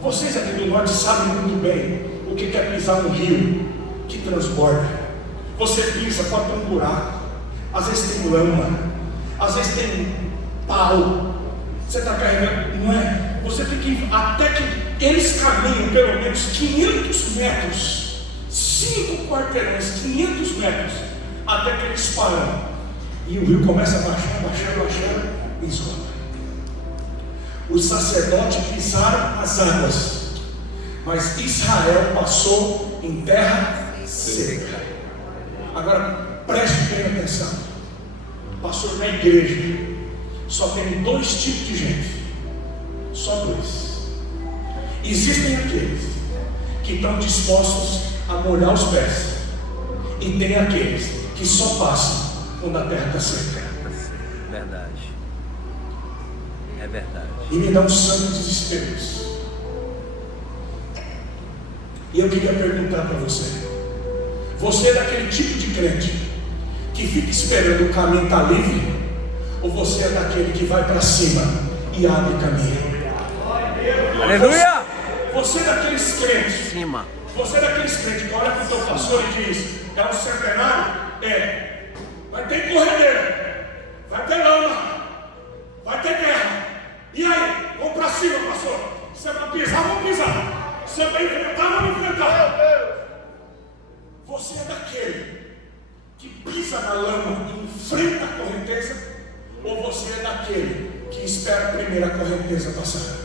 Vocês aqui do norte sabem muito bem o que é pisar um rio que transborda. Você pisa, pode ter um buraco, às vezes tem lama, às vezes tem pau. Você está carregando, não é? Você tem que ir até que eles caminham pelo menos 500 metros, 5 quarteirões, 500 metros, até que eles param. E o rio começa a baixar, baixar, baixar. Esgota. Os sacerdotes pisaram as águas, mas Israel passou em terra seca. Agora preste bem atenção. Pastor, na igreja só tem 2 tipos de gente. Só 2. Existem aqueles que estão dispostos a molhar os pés, e tem aqueles que só passam quando a terra está seca. Verdade. É verdade. E me dá um santo desespero. E eu queria perguntar para você: você é daquele tipo de crente que fica esperando o caminho estar livre? Ou você é daquele que vai para cima e abre caminho? Aleluia! Você é daqueles crentes. Cima. Você é daqueles crentes que olha para o teu pastor e diz: é um centenário? É. Vai ter corredeira, vai ter lama, vai ter guerra. E aí? Vamos para cima, pastor. Você vai pisar, vamos pisar. Você vai enfrentar, vamos enfrentar. Você é daquele que pisa na lama e enfrenta a correnteza? Ou você é daquele que espera a primeira correnteza passar?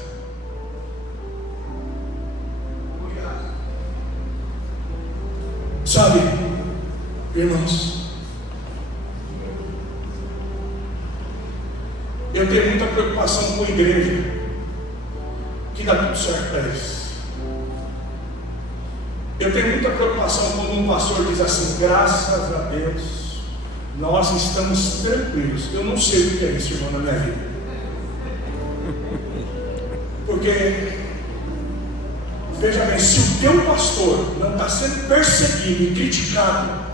Sabe, irmãos, eu tenho muita preocupação com a igreja, que dá tudo certo para eles. Eu tenho muita preocupação quando um pastor diz assim: graças a Deus, nós estamos tranquilos. Eu não sei o que é isso, irmão, na minha vida. Porque, veja bem, se o teu pastor não está sendo perseguido e criticado,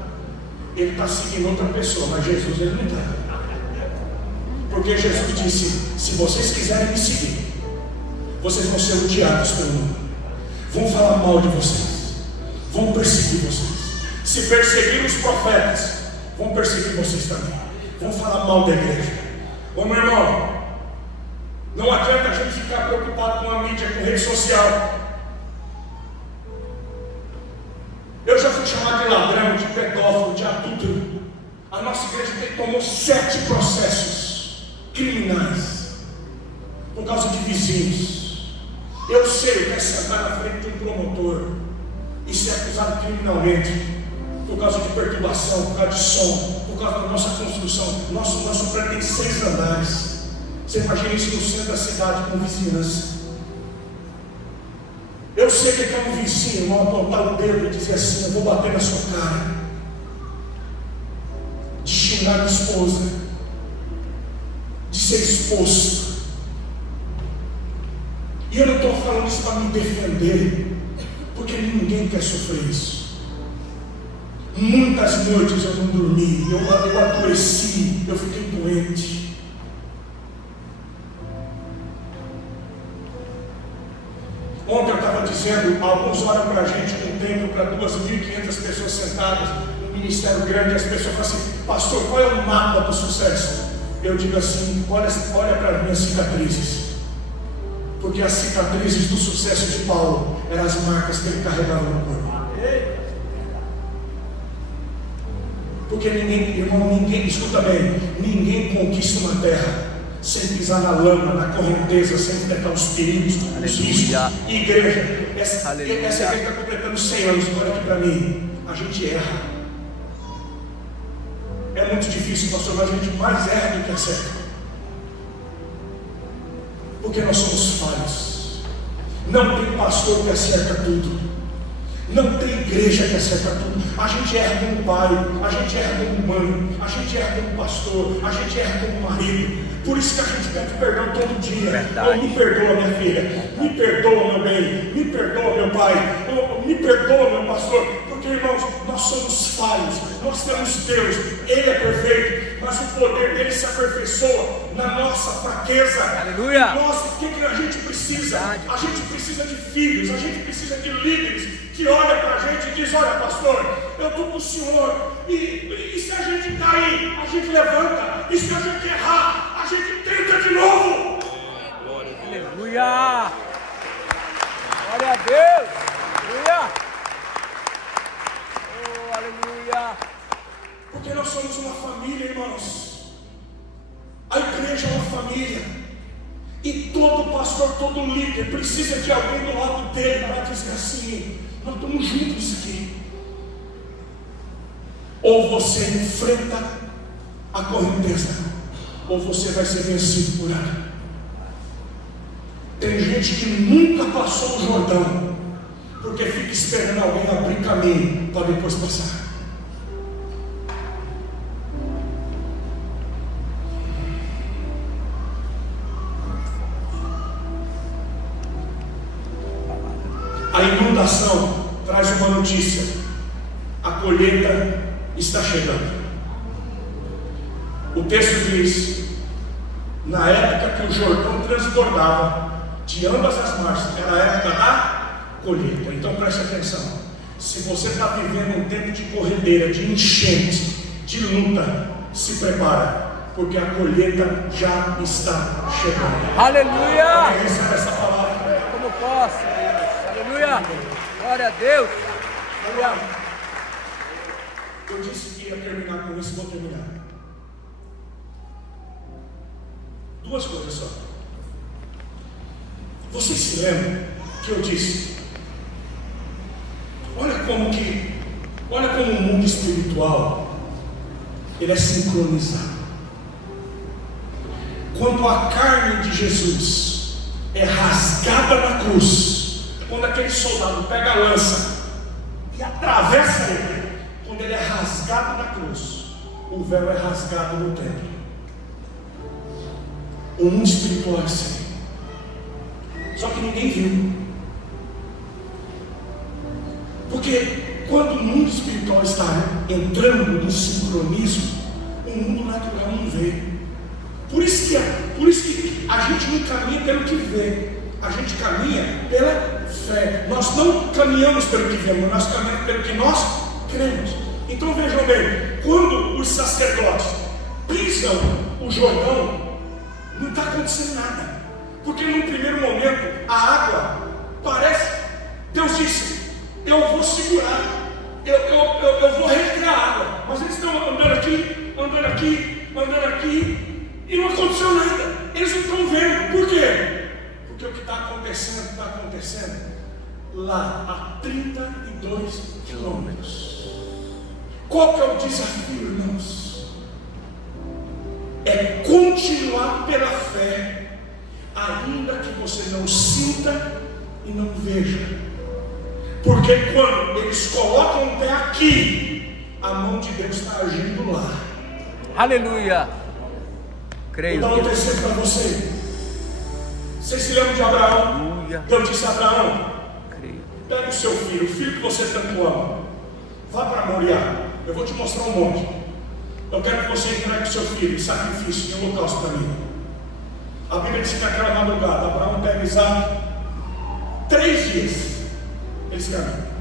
ele está seguindo outra pessoa, mas Jesus ele não está. Porque Jesus disse: se vocês quiserem me seguir, vocês vão ser odiados pelo mundo, vão falar mal de vocês, vão perseguir vocês. Se perseguir os profetas, vão perseguir vocês também, vão falar mal da igreja. Ô meu irmão, não adianta a gente ficar preocupado com a mídia, com rede social. Eu já fui chamado de ladrão, de pedófilo, de adúltero. A nossa igreja tomou 7 processos criminais por causa de vizinhos. Eu sei que é sentar na frente de um promotor e ser acusado criminalmente por causa de perturbação, por causa de som, por causa da nossa construção. Nosso prédio tem 6 andares. Você imagina isso no centro da cidade com vizinhança. sei que é um vizinho, vão apontar o dedo e dizer assim: eu vou bater na sua cara, de xingar a esposa, de ser exposto. E eu não estou falando isso para me defender, porque ninguém quer sofrer isso. Muitas noites eu não dormi, eu adoeci, eu fiquei doente. Ontem eu estava dizendo, alguns olham para a gente num templo para 2.500 pessoas sentadas, um ministério grande, as pessoas falam assim: pastor, qual é o mapa do sucesso? Eu digo assim: olha para as minhas cicatrizes, porque as cicatrizes do sucesso de Paulo eram as marcas que ele carregava no corpo. Porque ninguém, escuta bem, ninguém conquista uma terra sem pisar na lama, na correnteza, sem enfrentar os perigos, os riscos. Igreja, essa igreja está completando 100 anos, olha aqui para mim, a gente erra. É muito difícil, pastor, mas a gente mais erra do que acerta. Porque nós somos falhos. Não tem pastor que acerta tudo. Não tem igreja que acerta tudo. A gente erra como pai, a gente erra como mãe, a gente erra como pastor, a gente erra como marido. Por isso que a gente pede perdão todo dia. Oh, me perdoa, minha filha. Me perdoa, meu bem. Me perdoa, meu pai. Oh, me perdoa, meu pastor. Porque, irmãos, nós somos falhos. Nós temos Deus. Ele é perfeito. Mas o poder dele se aperfeiçoa na nossa fraqueza. Aleluia. O que a gente precisa? A gente precisa de filhos. A gente precisa de líderes que olha para a gente e diz: olha, pastor, eu estou com o senhor. E se a gente cair, a gente levanta. E se a gente errar, a gente tenta de novo. Aleluia! Glória a Deus! Aleluia! Oh, aleluia! Porque nós somos uma família, irmãos. A igreja é uma família. E todo pastor, todo líder precisa de alguém do lado dele para dizer assim: nós estamos juntos aqui. Ou você enfrenta a correnteza, ou você vai ser vencido por ela. Tem gente que nunca passou o Jordão, porque fica esperando alguém abrir caminho para depois passar. A inundação traz uma notícia: a colheita está chegando. O texto diz: na época que o Jordão transbordava de ambas as margens, era a época da colheita. Então preste atenção: se você está vivendo um tempo de corredeira, de enchente, de luta, se prepara, porque a colheita já está chegando. Aleluia! Quem recebe essa palavra? Como posso, Deus? Aleluia! Glória a Deus! Aleluia! Eu disse que ia terminar com isso, vou terminar. Duas coisas só. Vocês se lembram que eu disse: olha como o mundo espiritual ele é sincronizado. Quando a carne de Jesus é rasgada na cruz, quando aquele soldado pega a lança e atravessa ele, quando ele é rasgado na cruz, o véu é rasgado no templo. O mundo espiritual é assim. Só que ninguém viu. Porque quando o mundo espiritual está entrando no sincronismo, o mundo natural não vê. Por isso que a gente não caminha pelo que vê, a gente caminha pela fé. Nós não caminhamos pelo que vemos, nós caminhamos pelo que nós cremos. Então vejam bem, quando os sacerdotes pisam o Jordão, não está acontecendo nada. Porque no primeiro momento a água parece, Deus disse: eu vou segurar, eu vou retirar a água. Mas eles estão andando aqui, e não aconteceu nada. Eles não estão vendo. Por quê? Porque o que está acontecendo lá a 32 quilômetros. Qual que é o desafio, irmãos? É continuar pela fé, ainda que você não sinta e não veja, Porque quando eles colocam o pé aqui, a mão de Deus está agindo lá. Aleluia. Creio. Vou dar um terceiro para você. Vocês se lembram de Abraão? Aleluia. Deus disse a Abraão: Creio. pega o seu filho, o filho que você tanto ama, vá para Moriá, eu vou te mostrar um monte. Eu quero que você entregue o seu filho em sacrifício, em holocausto para mim. A Bíblia diz que naquela madrugada, Abraão pega Isaac, 3 dias eles caminham.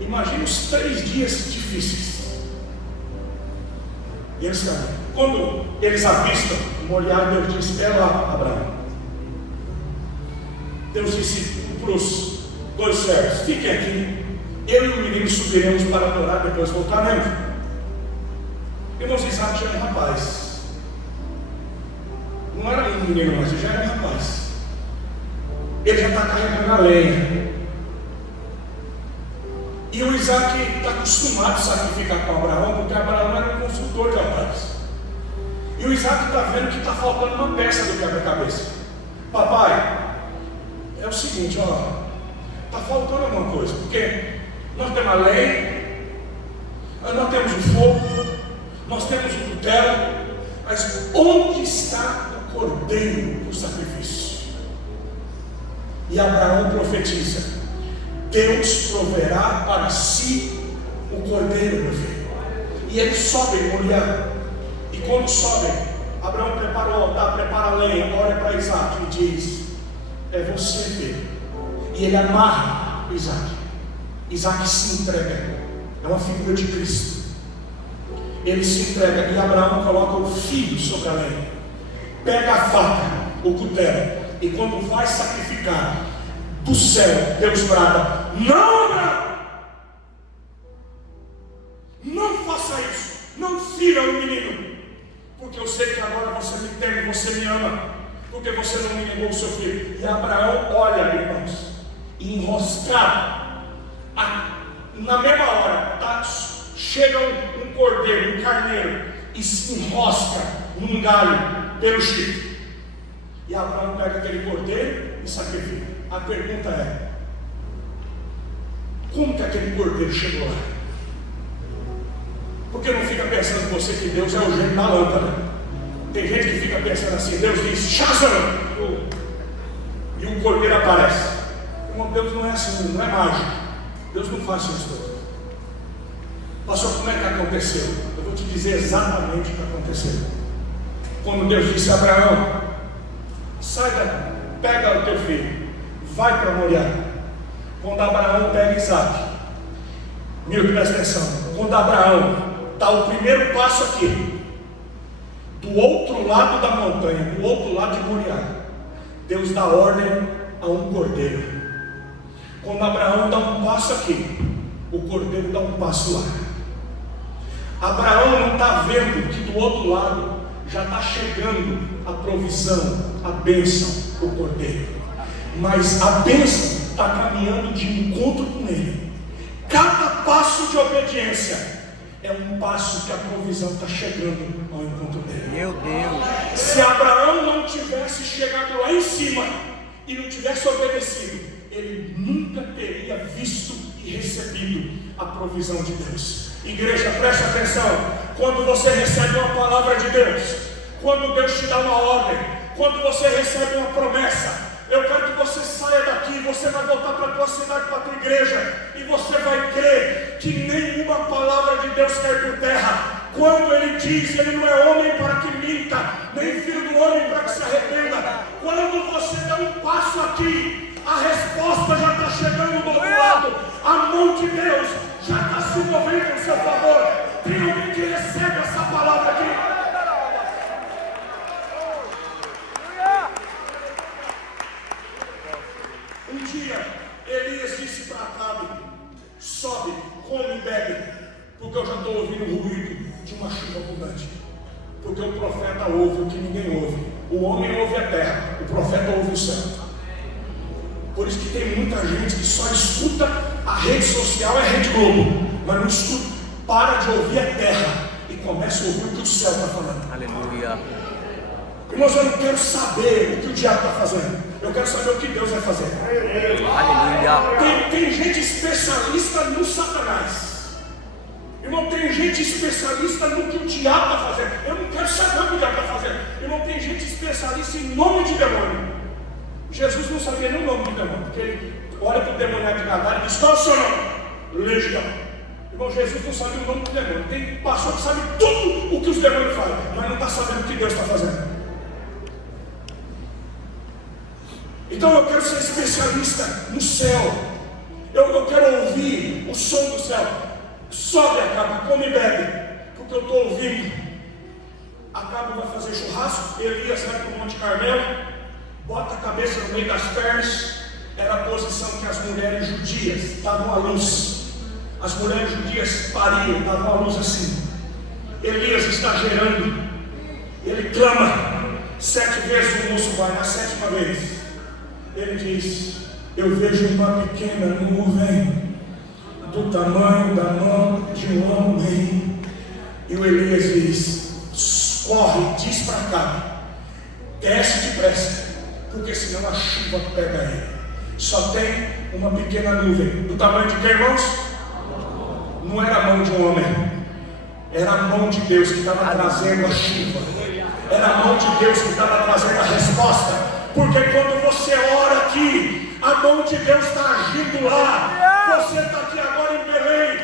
Imagina os 3 dias difíceis. E eles caminham. Quando eles avistam Moriá, Deus disse: é lá, Abraão. Deus disse para os 2 servos: fiquem aqui, eu e o menino subiremos para adorar, depois voltaremos. Irmãos, Isaac já era um rapaz. Não era um menino mais, ele já era um rapaz. Ele já está carregando a lenha. E o Isaac está acostumado a sacrificar com Abraão, porque Abraão era um consultor de Abraão. E o Isaac está vendo que está faltando uma peça do quebra-cabeça. Papai, é o seguinte, ó, está faltando alguma coisa, porque nós temos a lenha, nós temos o fogo, nós temos o cutelo, mas onde está o cordeiro do sacrifício? E Abraão profetiza: Deus proverá para si o cordeiro, meu filho. E eles sobem Moriá. E quando sobem, Abraão prepara o altar, prepara a lenha, olha para Isaac e diz: é você, filho. E ele amarra Isaac. Isaac se entrega. É uma figura de Cristo. Ele se entrega e Abraão coloca o filho sobre a lenha, pega a faca, o cutelo, e quando vai sacrificar, do céu Deus brada: não, Abraão, não faça isso, não fira o menino, porque eu sei que agora você me tem, você me ama, porque você não me negou o seu filho. E Abraão olha, irmãos, e enroscado, na mesma hora, tá? Chega um cordeiro, um carneiro, e se enrosca num galho pelo chifre. E Abraão pega aquele cordeiro e sacrifica. A pergunta é: como que aquele cordeiro chegou lá? Porque não fica pensando você que Deus é o gênio da lâmpada. Tem gente que fica pensando assim: Deus diz Shazam, e o cordeiro aparece. Irmão, Deus não é assim, não é mágico. Deus não faz isso tudo. Pastor, como é que aconteceu? Eu vou te dizer exatamente o que aconteceu. Quando Deus disse a Abraão: sai, pega o teu filho, vai para Moriá. Quando Abraão pega Isaac, Milton, presta atenção. Quando Abraão dá o primeiro passo aqui, do outro lado da montanha, do outro lado de Moriá, Deus dá ordem a um cordeiro. Quando Abraão dá um passo aqui, o cordeiro dá um passo lá. Abraão não está vendo que do outro lado já está chegando a provisão, a bênção, o cordeiro. Mas a bênção está caminhando de encontro com ele. Cada passo de obediência é um passo que a provisão está chegando ao encontro dele. Meu Deus. Se Abraão não tivesse chegado lá em cima e não tivesse obedecido, ele nunca teria visto e recebido a provisão de Deus. Igreja, preste atenção. Quando você recebe uma palavra de Deus, quando Deus te dá uma ordem, quando você recebe uma promessa, eu quero que você saia daqui, você vai voltar para a tua cidade, para a tua igreja, e você vai crer que nenhuma palavra de Deus cai por terra. Quando Ele diz, Ele não é homem para que minta, nem filho do homem para que se arrependa. Quando você dá um passo aqui, a resposta já está chegando do outro lado. A mão de Deus já está se movendo em seu favor. Tem alguém que recebe essa palavra aqui? Um dia, Elias disse para Acabe: sobe, come e bebe, porque eu já estou ouvindo o ruído de uma chuva abundante. Porque o profeta ouve o que ninguém ouve. O homem ouve a terra, o profeta ouve o céu. Por isso que tem muita gente que só escuta a rede social, é a Rede Globo, mas não escuta, para de ouvir a terra e começa a ouvir o que o céu está falando. Aleluia. Irmãos, eu não quero saber o que o diabo está fazendo. Eu quero saber o que Deus vai fazer. Aleluia. Tem gente especialista no Satanás. Irmão, tem gente especialista no que o diabo está fazendo. Eu não quero saber o que o diabo está fazendo. Irmão, tem gente especialista em nome de demônio. Jesus não sabia nem o nome do demônio, porque ele olha para o demônio de Gadara e diz: qual é o seu nome? Legião. Irmão, Jesus não sabia o nome do demônio. Tem pastor que sabe tudo o que os demônios fazem, mas não está sabendo o que Deus está fazendo. Então eu quero ser especialista no céu. Eu quero ouvir o som do céu. Sobe, Acabe, come e bebe, porque eu estou ouvindo. Acabe vai fazer churrasco. Elias vai para o Monte Carmelo, bota a cabeça no meio das pernas. Era a posição que as mulheres judias davam à luz. As mulheres judias pariam, davam à luz assim. Elias está gerando. Ele clama 7 vezes, o moço vai na 7ª vez. Ele diz: eu vejo uma pequena nuvem do tamanho da mão de um homem. E o Elias diz: corre, diz para cá, desce depressa, porque senão a chuva pega ele. Só tem uma pequena nuvem. Do tamanho de quem, irmãos? Não era a mão de um homem, era a mão de Deus que estava trazendo a chuva. Era a mão de Deus que estava trazendo a resposta. Porque quando você ora aqui, a mão de Deus está agindo lá. Você está aqui agora em Belém,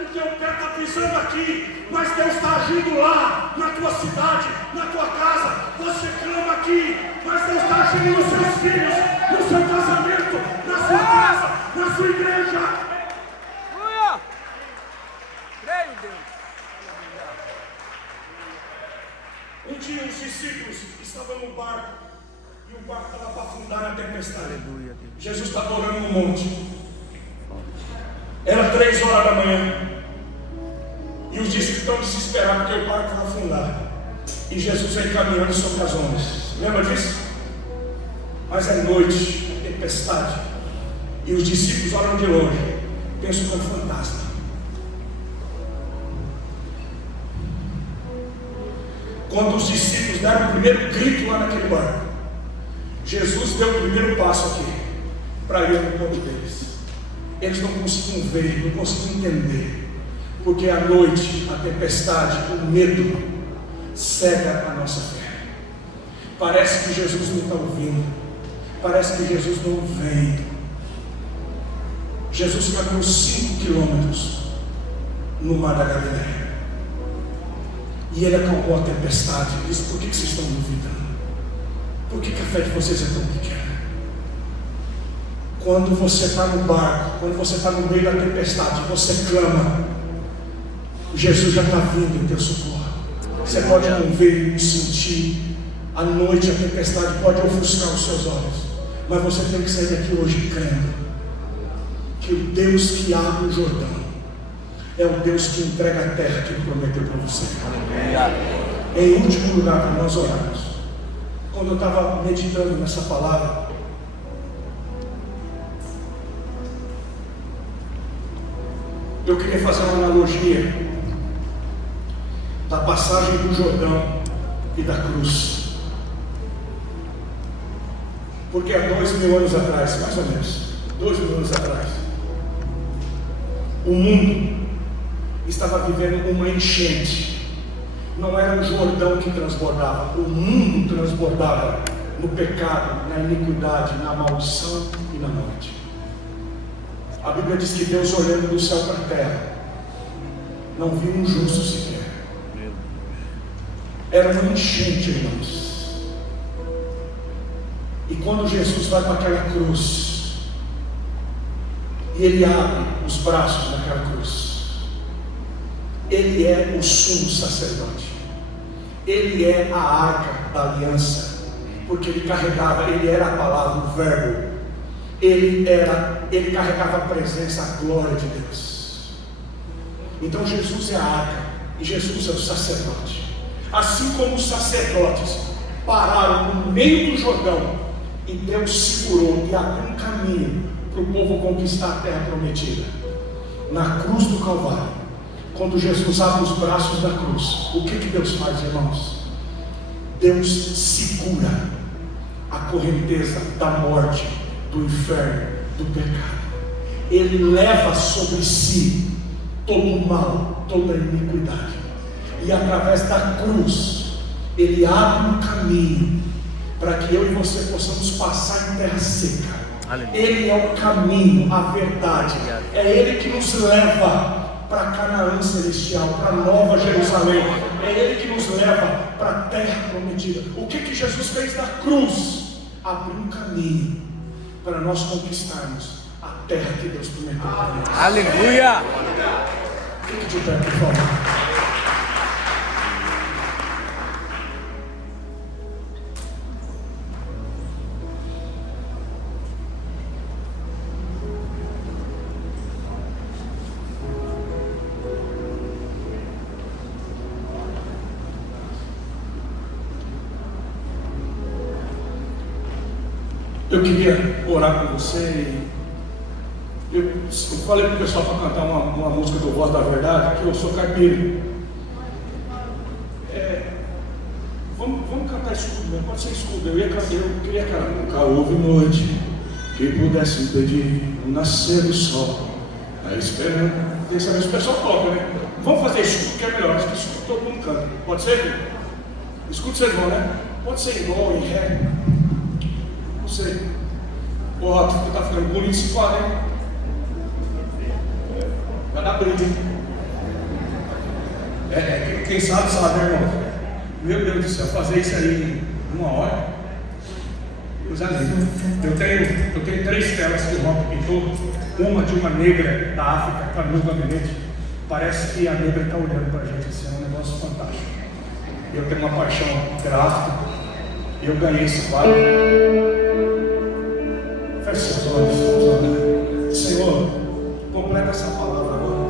o teu pé está pisando aqui, mas Deus está agindo lá, na tua cidade, na tua casa. Você clama aqui, mas Deus está agindo nos seus filhos, no seu casamento, na sua casa, na sua igreja. Aleluia. Creio, Deus. Um dia os discípulos estavam no barco, e o barco estava para afundar na tempestade. Aleluia, Deus. Jesus estava orando no monte. Era 3 horas da manhã. E os discípulos estão desesperados porque o barco vai afundar. E Jesus vem caminhando sobre as ondas. Lembra disso? Mas é noite, tempestade. E os discípulos olham de longe, pensam que é um fantasma. Quando os discípulos deram o primeiro grito lá naquele barco, Jesus deu o primeiro passo aqui, para ir ao encontro deles. Eles não conseguiam ver, não conseguiam entender, porque à noite, a tempestade, o medo, cega a nossa fé. Parece que Jesus não está ouvindo, parece que Jesus não vem. Jesus caminhou 5 quilômetros no mar da Galileia, e ele acalmou a tempestade. Ele disse: por que vocês estão duvidando? Por que a fé de vocês é tão pequena? Quando você está no barco, quando você está no meio da tempestade, você clama, Jesus já está vindo em teu socorro. Você pode não ver, não sentir, à noite a tempestade pode ofuscar os seus olhos, mas você tem que sair daqui hoje crendo que o Deus que abre o Jordão é o Deus que entrega a terra que Ele prometeu para você. Em último lugar, para nós orarmos, quando eu estava meditando nessa palavra, eu queria fazer uma analogia da passagem do Jordão e da cruz. Porque há 2.000 anos atrás, mais ou menos, 2.000 anos atrás, o mundo estava vivendo uma enchente. Não era o Jordão que transbordava, o mundo transbordava no pecado, na iniquidade, na maldição e na morte. A Bíblia diz que Deus, olhando do céu para a terra, não viu um justo sequer. Era uma enchente, irmãos. E quando Jesus vai para aquela cruz, e Ele abre os braços daquela cruz, Ele é o sumo sacerdote. Ele é a arca da aliança, porque Ele carregava, Ele era a palavra, o verbo. Ele carregava a presença, a glória de Deus. Então Jesus é a arca e Jesus é o sacerdote. Assim como os sacerdotes pararam no meio do Jordão e Deus segurou e abriu um caminho para o povo conquistar a terra prometida. Na cruz do Calvário, quando Jesus abre os braços da cruz, o que Deus faz, irmãos? Deus segura a correnteza da morte, do inferno, do pecado. Ele leva sobre si todo o mal, toda a iniquidade. E através da cruz, Ele abre um caminho para que eu e você possamos passar em terra seca. Aleluia. Ele é o caminho, a verdade. É Ele que nos leva para Canaã celestial, para Nova Jerusalém. É Ele que nos leva para a terra prometida. O que Jesus fez na cruz? Abriu um caminho para nós conquistarmos a terra que Deus prometeu para nós. Aleluia! Fique de pé, por favor. Eu queria orar com você. Eu falei para o pessoal para cantar uma música do Voz da Verdade, que eu sou caipira. Vamos cantar escudo mesmo, pode ser escudo. Eu queria cantar. Nunca houve noite que pudesse impedir o nascer do sol. Aí esperando. Dessa vez o pessoal toca, né? Vamos fazer escudo que é melhor. Acho que escudo todo mundo canta. Pode ser? Escudo vocês vão, né? Pode ser em dó, em ré. Não sei. Ó, tu tá ficando bonito esse quadro, hein? Vai dar briga, hein? Quem sabe, sabe, né, irmão? Meu Deus do céu, fazer isso aí em uma hora. Coisa linda. Eu tenho 3 telas que o Rock pintou. Uma de uma negra da África, que está no meu gabinete. Parece que a negra está olhando para a gente. Isso é um negócio fantástico. Eu tenho uma paixão gráfica. Eu ganhei esse quadro. Feche seus olhos. Senhor, completa essa palavra agora.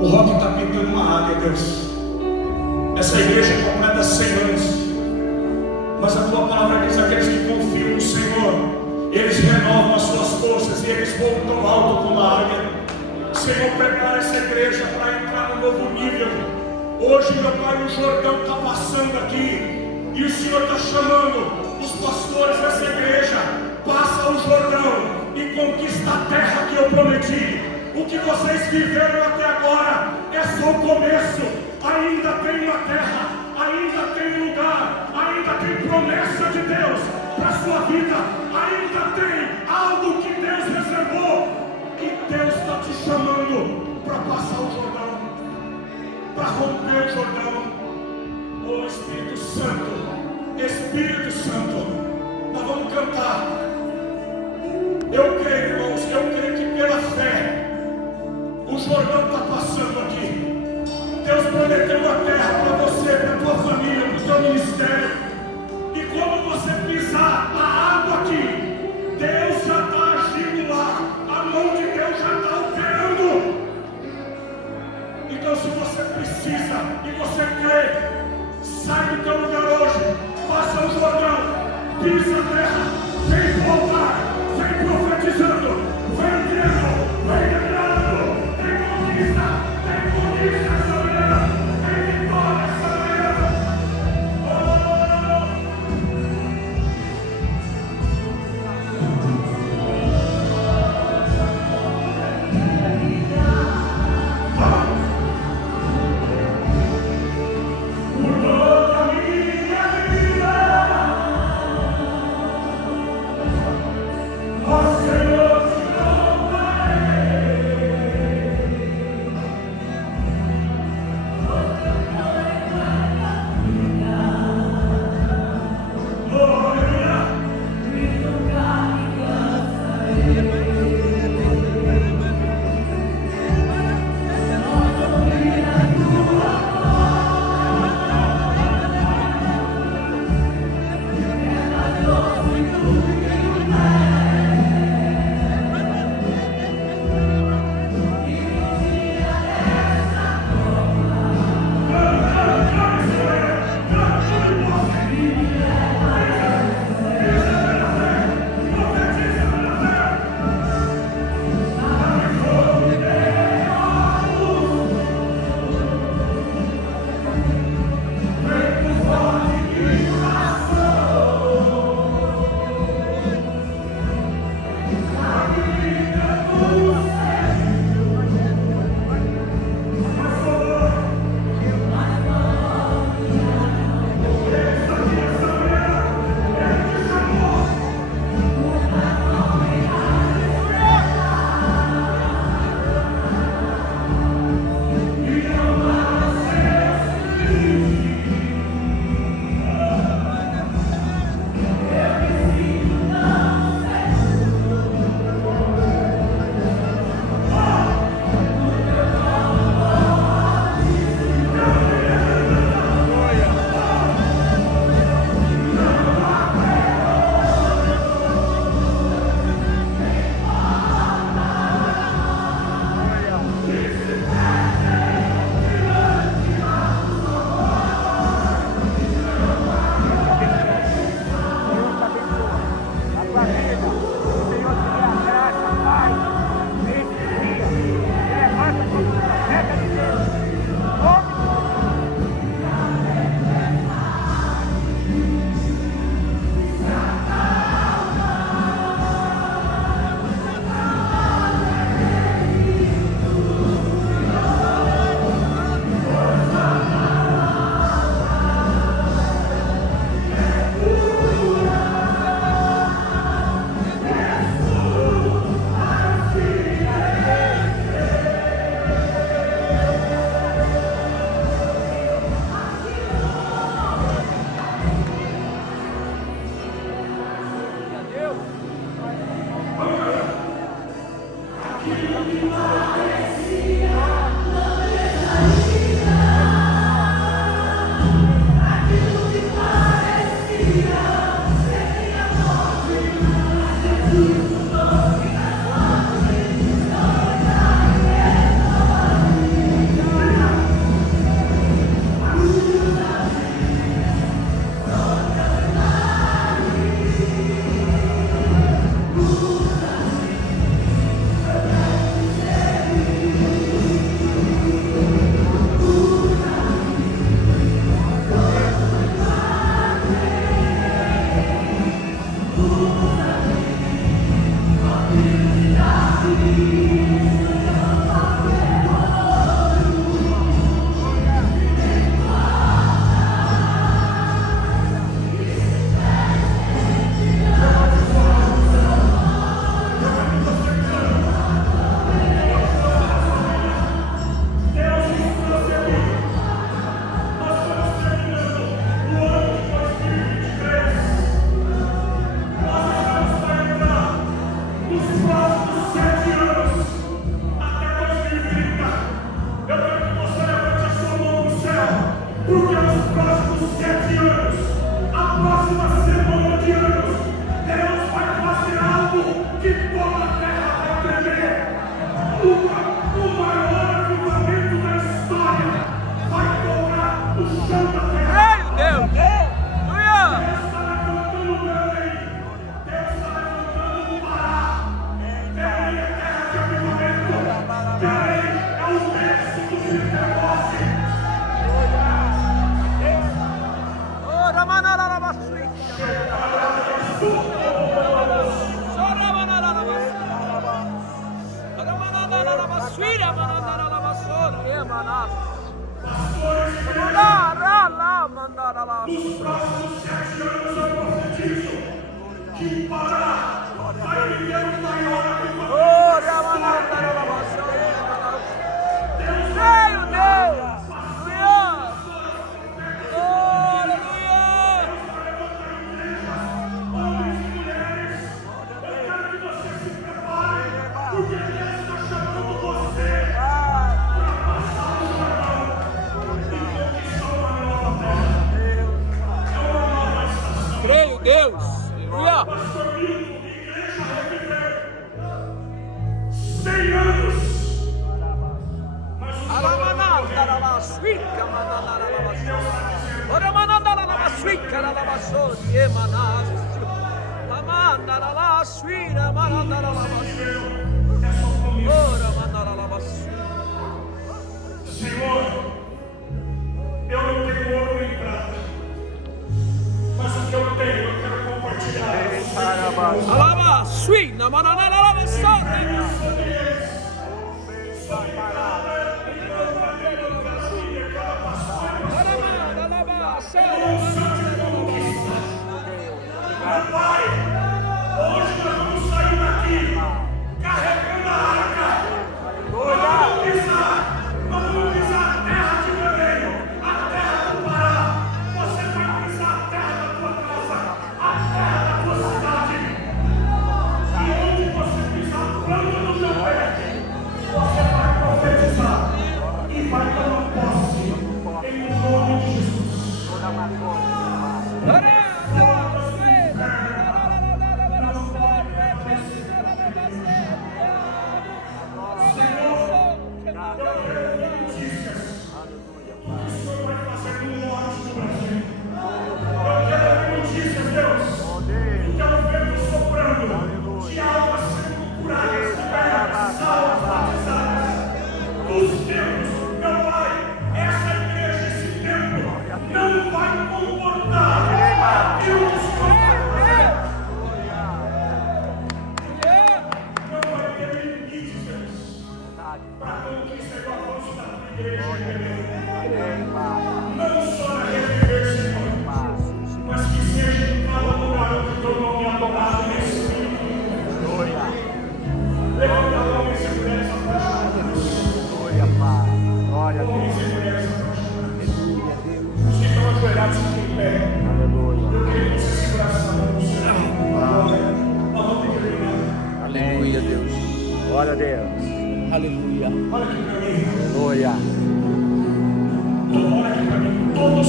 O Rock está pintando uma águia, Deus. Essa igreja completa 100 anos. Mas a tua palavra diz: aqueles que confiam no Senhor, eles renovam as suas forças e eles voltam alto como a águia. Senhor, prepara essa igreja para entrar no novo nível. Hoje, meu Pai, o Jordão está passando aqui. E o Senhor está chamando os pastores dessa igreja. Passa o Jordão e conquista a terra que eu prometi. O que vocês viveram até agora é só o começo. Ainda tem uma terra, ainda tem lugar, ainda tem promessa de Deus para a sua vida. Ainda tem algo que Deus reservou. E Deus está te chamando para passar o Jordão, para romper o Jordão. Oh Espírito Santo, Espírito Santo, nós vamos cantar. Eu creio, irmãos, eu creio que pela fé o Jordão está passando aqui. Deus prometeu uma terra para você, para a tua família, para o teu ministério. E quando você pisar a água aqui, Deus já está agindo lá. A mão de Deus já está operando. Então, se você precisa e você crê, sai do teu lugar hoje, passa o Jordão, pisa a terra, vem voltar, vem profetizando, vem crendo, vem declarando, tem conquista essa manhã, tem vitória essa manhã. Oh! Nos próximos 7 anos eu profetizo que Pará vai viver o maior avivamento. Deus, aleluia. Pastor Milton, igreja reviver 100 anos. Mas o Senhor, eu não tenho ouro nem prata, mas o que eu tenho eu quero compartilhar. Alaba, sweet, na manana, alaba, Pai, hoje nós vamos sair daqui carregando a arca. Vamos pisar a terra de Belém, a terra do Pará. Você vai pisar a terra da tua casa, a terra da tua cidade. E onde você pisar a planta do teu pé, você vai profetizar e vai tomar posse em nome de Jesus. Não só na reviver, Senhor, mas que seja em cada lugar onde teu nome é adorado nesse espírito. Levanta a mão e segura essa paixão. Glória, Pai. Glória a Homens Deus. e mulheres apaixonados. Os que estão ajoelhados fiquem em pé. Aleluia. Eu queria que você segurasse a mão do Senhor. Nós vamos ter que terminar. Aleluia, Deus. Glória a Deus. Aleluia. Olha aqui para mim. Aleluia. Olha aqui para mim. Todo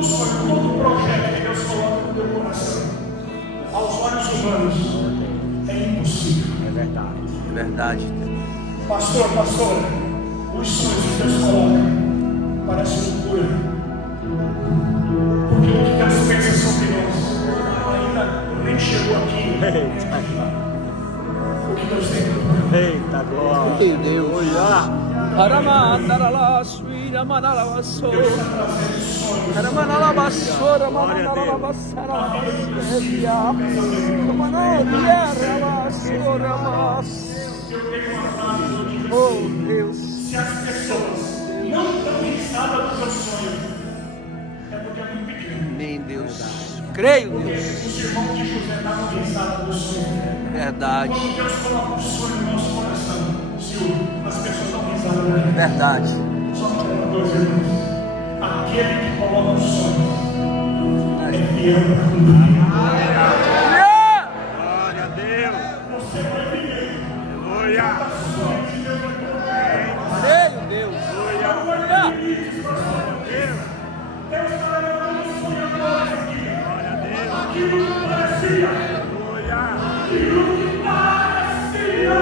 sonho, todo projeto que Deus coloca no teu coração, aos olhos humanos, é impossível. É verdade. É verdade. Pastor, pastora, os sonhos que Deus coloca parecem loucura. Porque o que Deus pensa sobre nós ainda nem chegou aqui. O que Deus tem para nós. Eita glória. Ei, Deus. Aramandarala, suíra, manalabassou. Aramanalabassou, manalabassara, oh, Deus. Se as pessoas não estão risadas do teu sonho, é porque é muito pequeno. Amém, Deus. Creio, Deus. Os irmãos de José estavam risados do sonho. Verdade. Quando Deus coloca um sonho no nosso coração, Senhor, as pessoas estão risadas da gente. Verdade. Só para dois irmãos. Aquele que coloca um sonho é fiel para cumprir. Glória a Deus. Você vai viver. Aleluia. Cada sonho que Deus vai colocar. Creio, Deus. Não vai ter limites para Deus. Deus está levando um sonho agora aqui. Aquilo que parecia. Aquilo que parecia.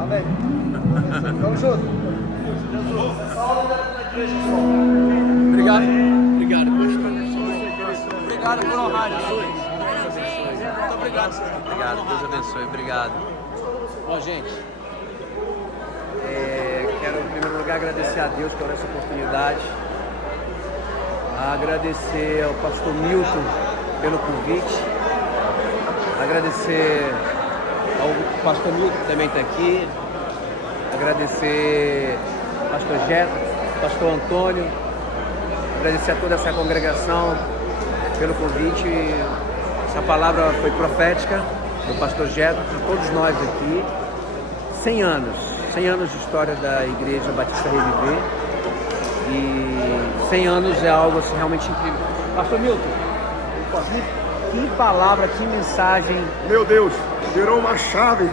Amém. Vamos juntos. Obrigado. Obrigado. Obrigado por honrar Jesus. Muito obrigado. Obrigado. Deus abençoe. Obrigado. Bom, gente, quero em primeiro lugar agradecer a Deus por essa oportunidade. Agradecer ao pastor Milton pelo convite. Agradecer ao pastor Milton que também está aqui. Agradecer ao pastor Jeto, pastor Antônio. Agradecer a toda essa congregação pelo convite. Essa palavra foi profética do pastor Jeto para todos nós aqui. 100 anos de história da Igreja Batista Reviver. E 100 anos é algo assim, realmente incrível. Pastor Milton, que palavra, que mensagem. Meu Deus, virou uma chave.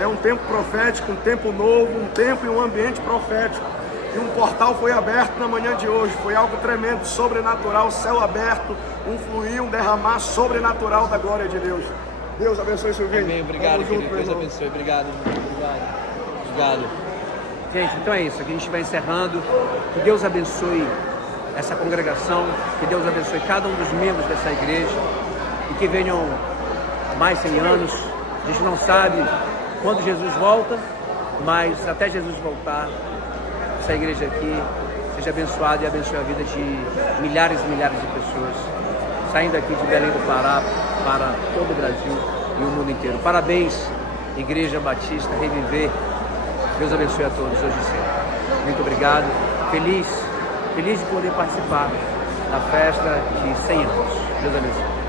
É um tempo profético, um tempo novo, um tempo e um ambiente profético. E um portal foi aberto na manhã de hoje. Foi algo tremendo, sobrenatural, céu aberto, um fluir, um derramar sobrenatural da glória de Deus. Deus abençoe, Silvinho. Amém, obrigado, querido. Deus abençoe. Obrigado. Gente, então é isso. Aqui a gente vai encerrando. Que Deus abençoe essa congregação. Que Deus abençoe cada um dos membros dessa igreja. E que venham mais 100 anos. A gente não sabe quando Jesus volta, mas até Jesus voltar, essa igreja aqui seja abençoado e abençoe a vida de milhares e milhares de pessoas, saindo aqui de Belém do Pará para todo o Brasil e o mundo inteiro. Parabéns, Igreja Batista Reviver. Deus abençoe a todos hoje e sempre. Muito obrigado. Feliz de poder participar da festa de 100 anos. Deus abençoe.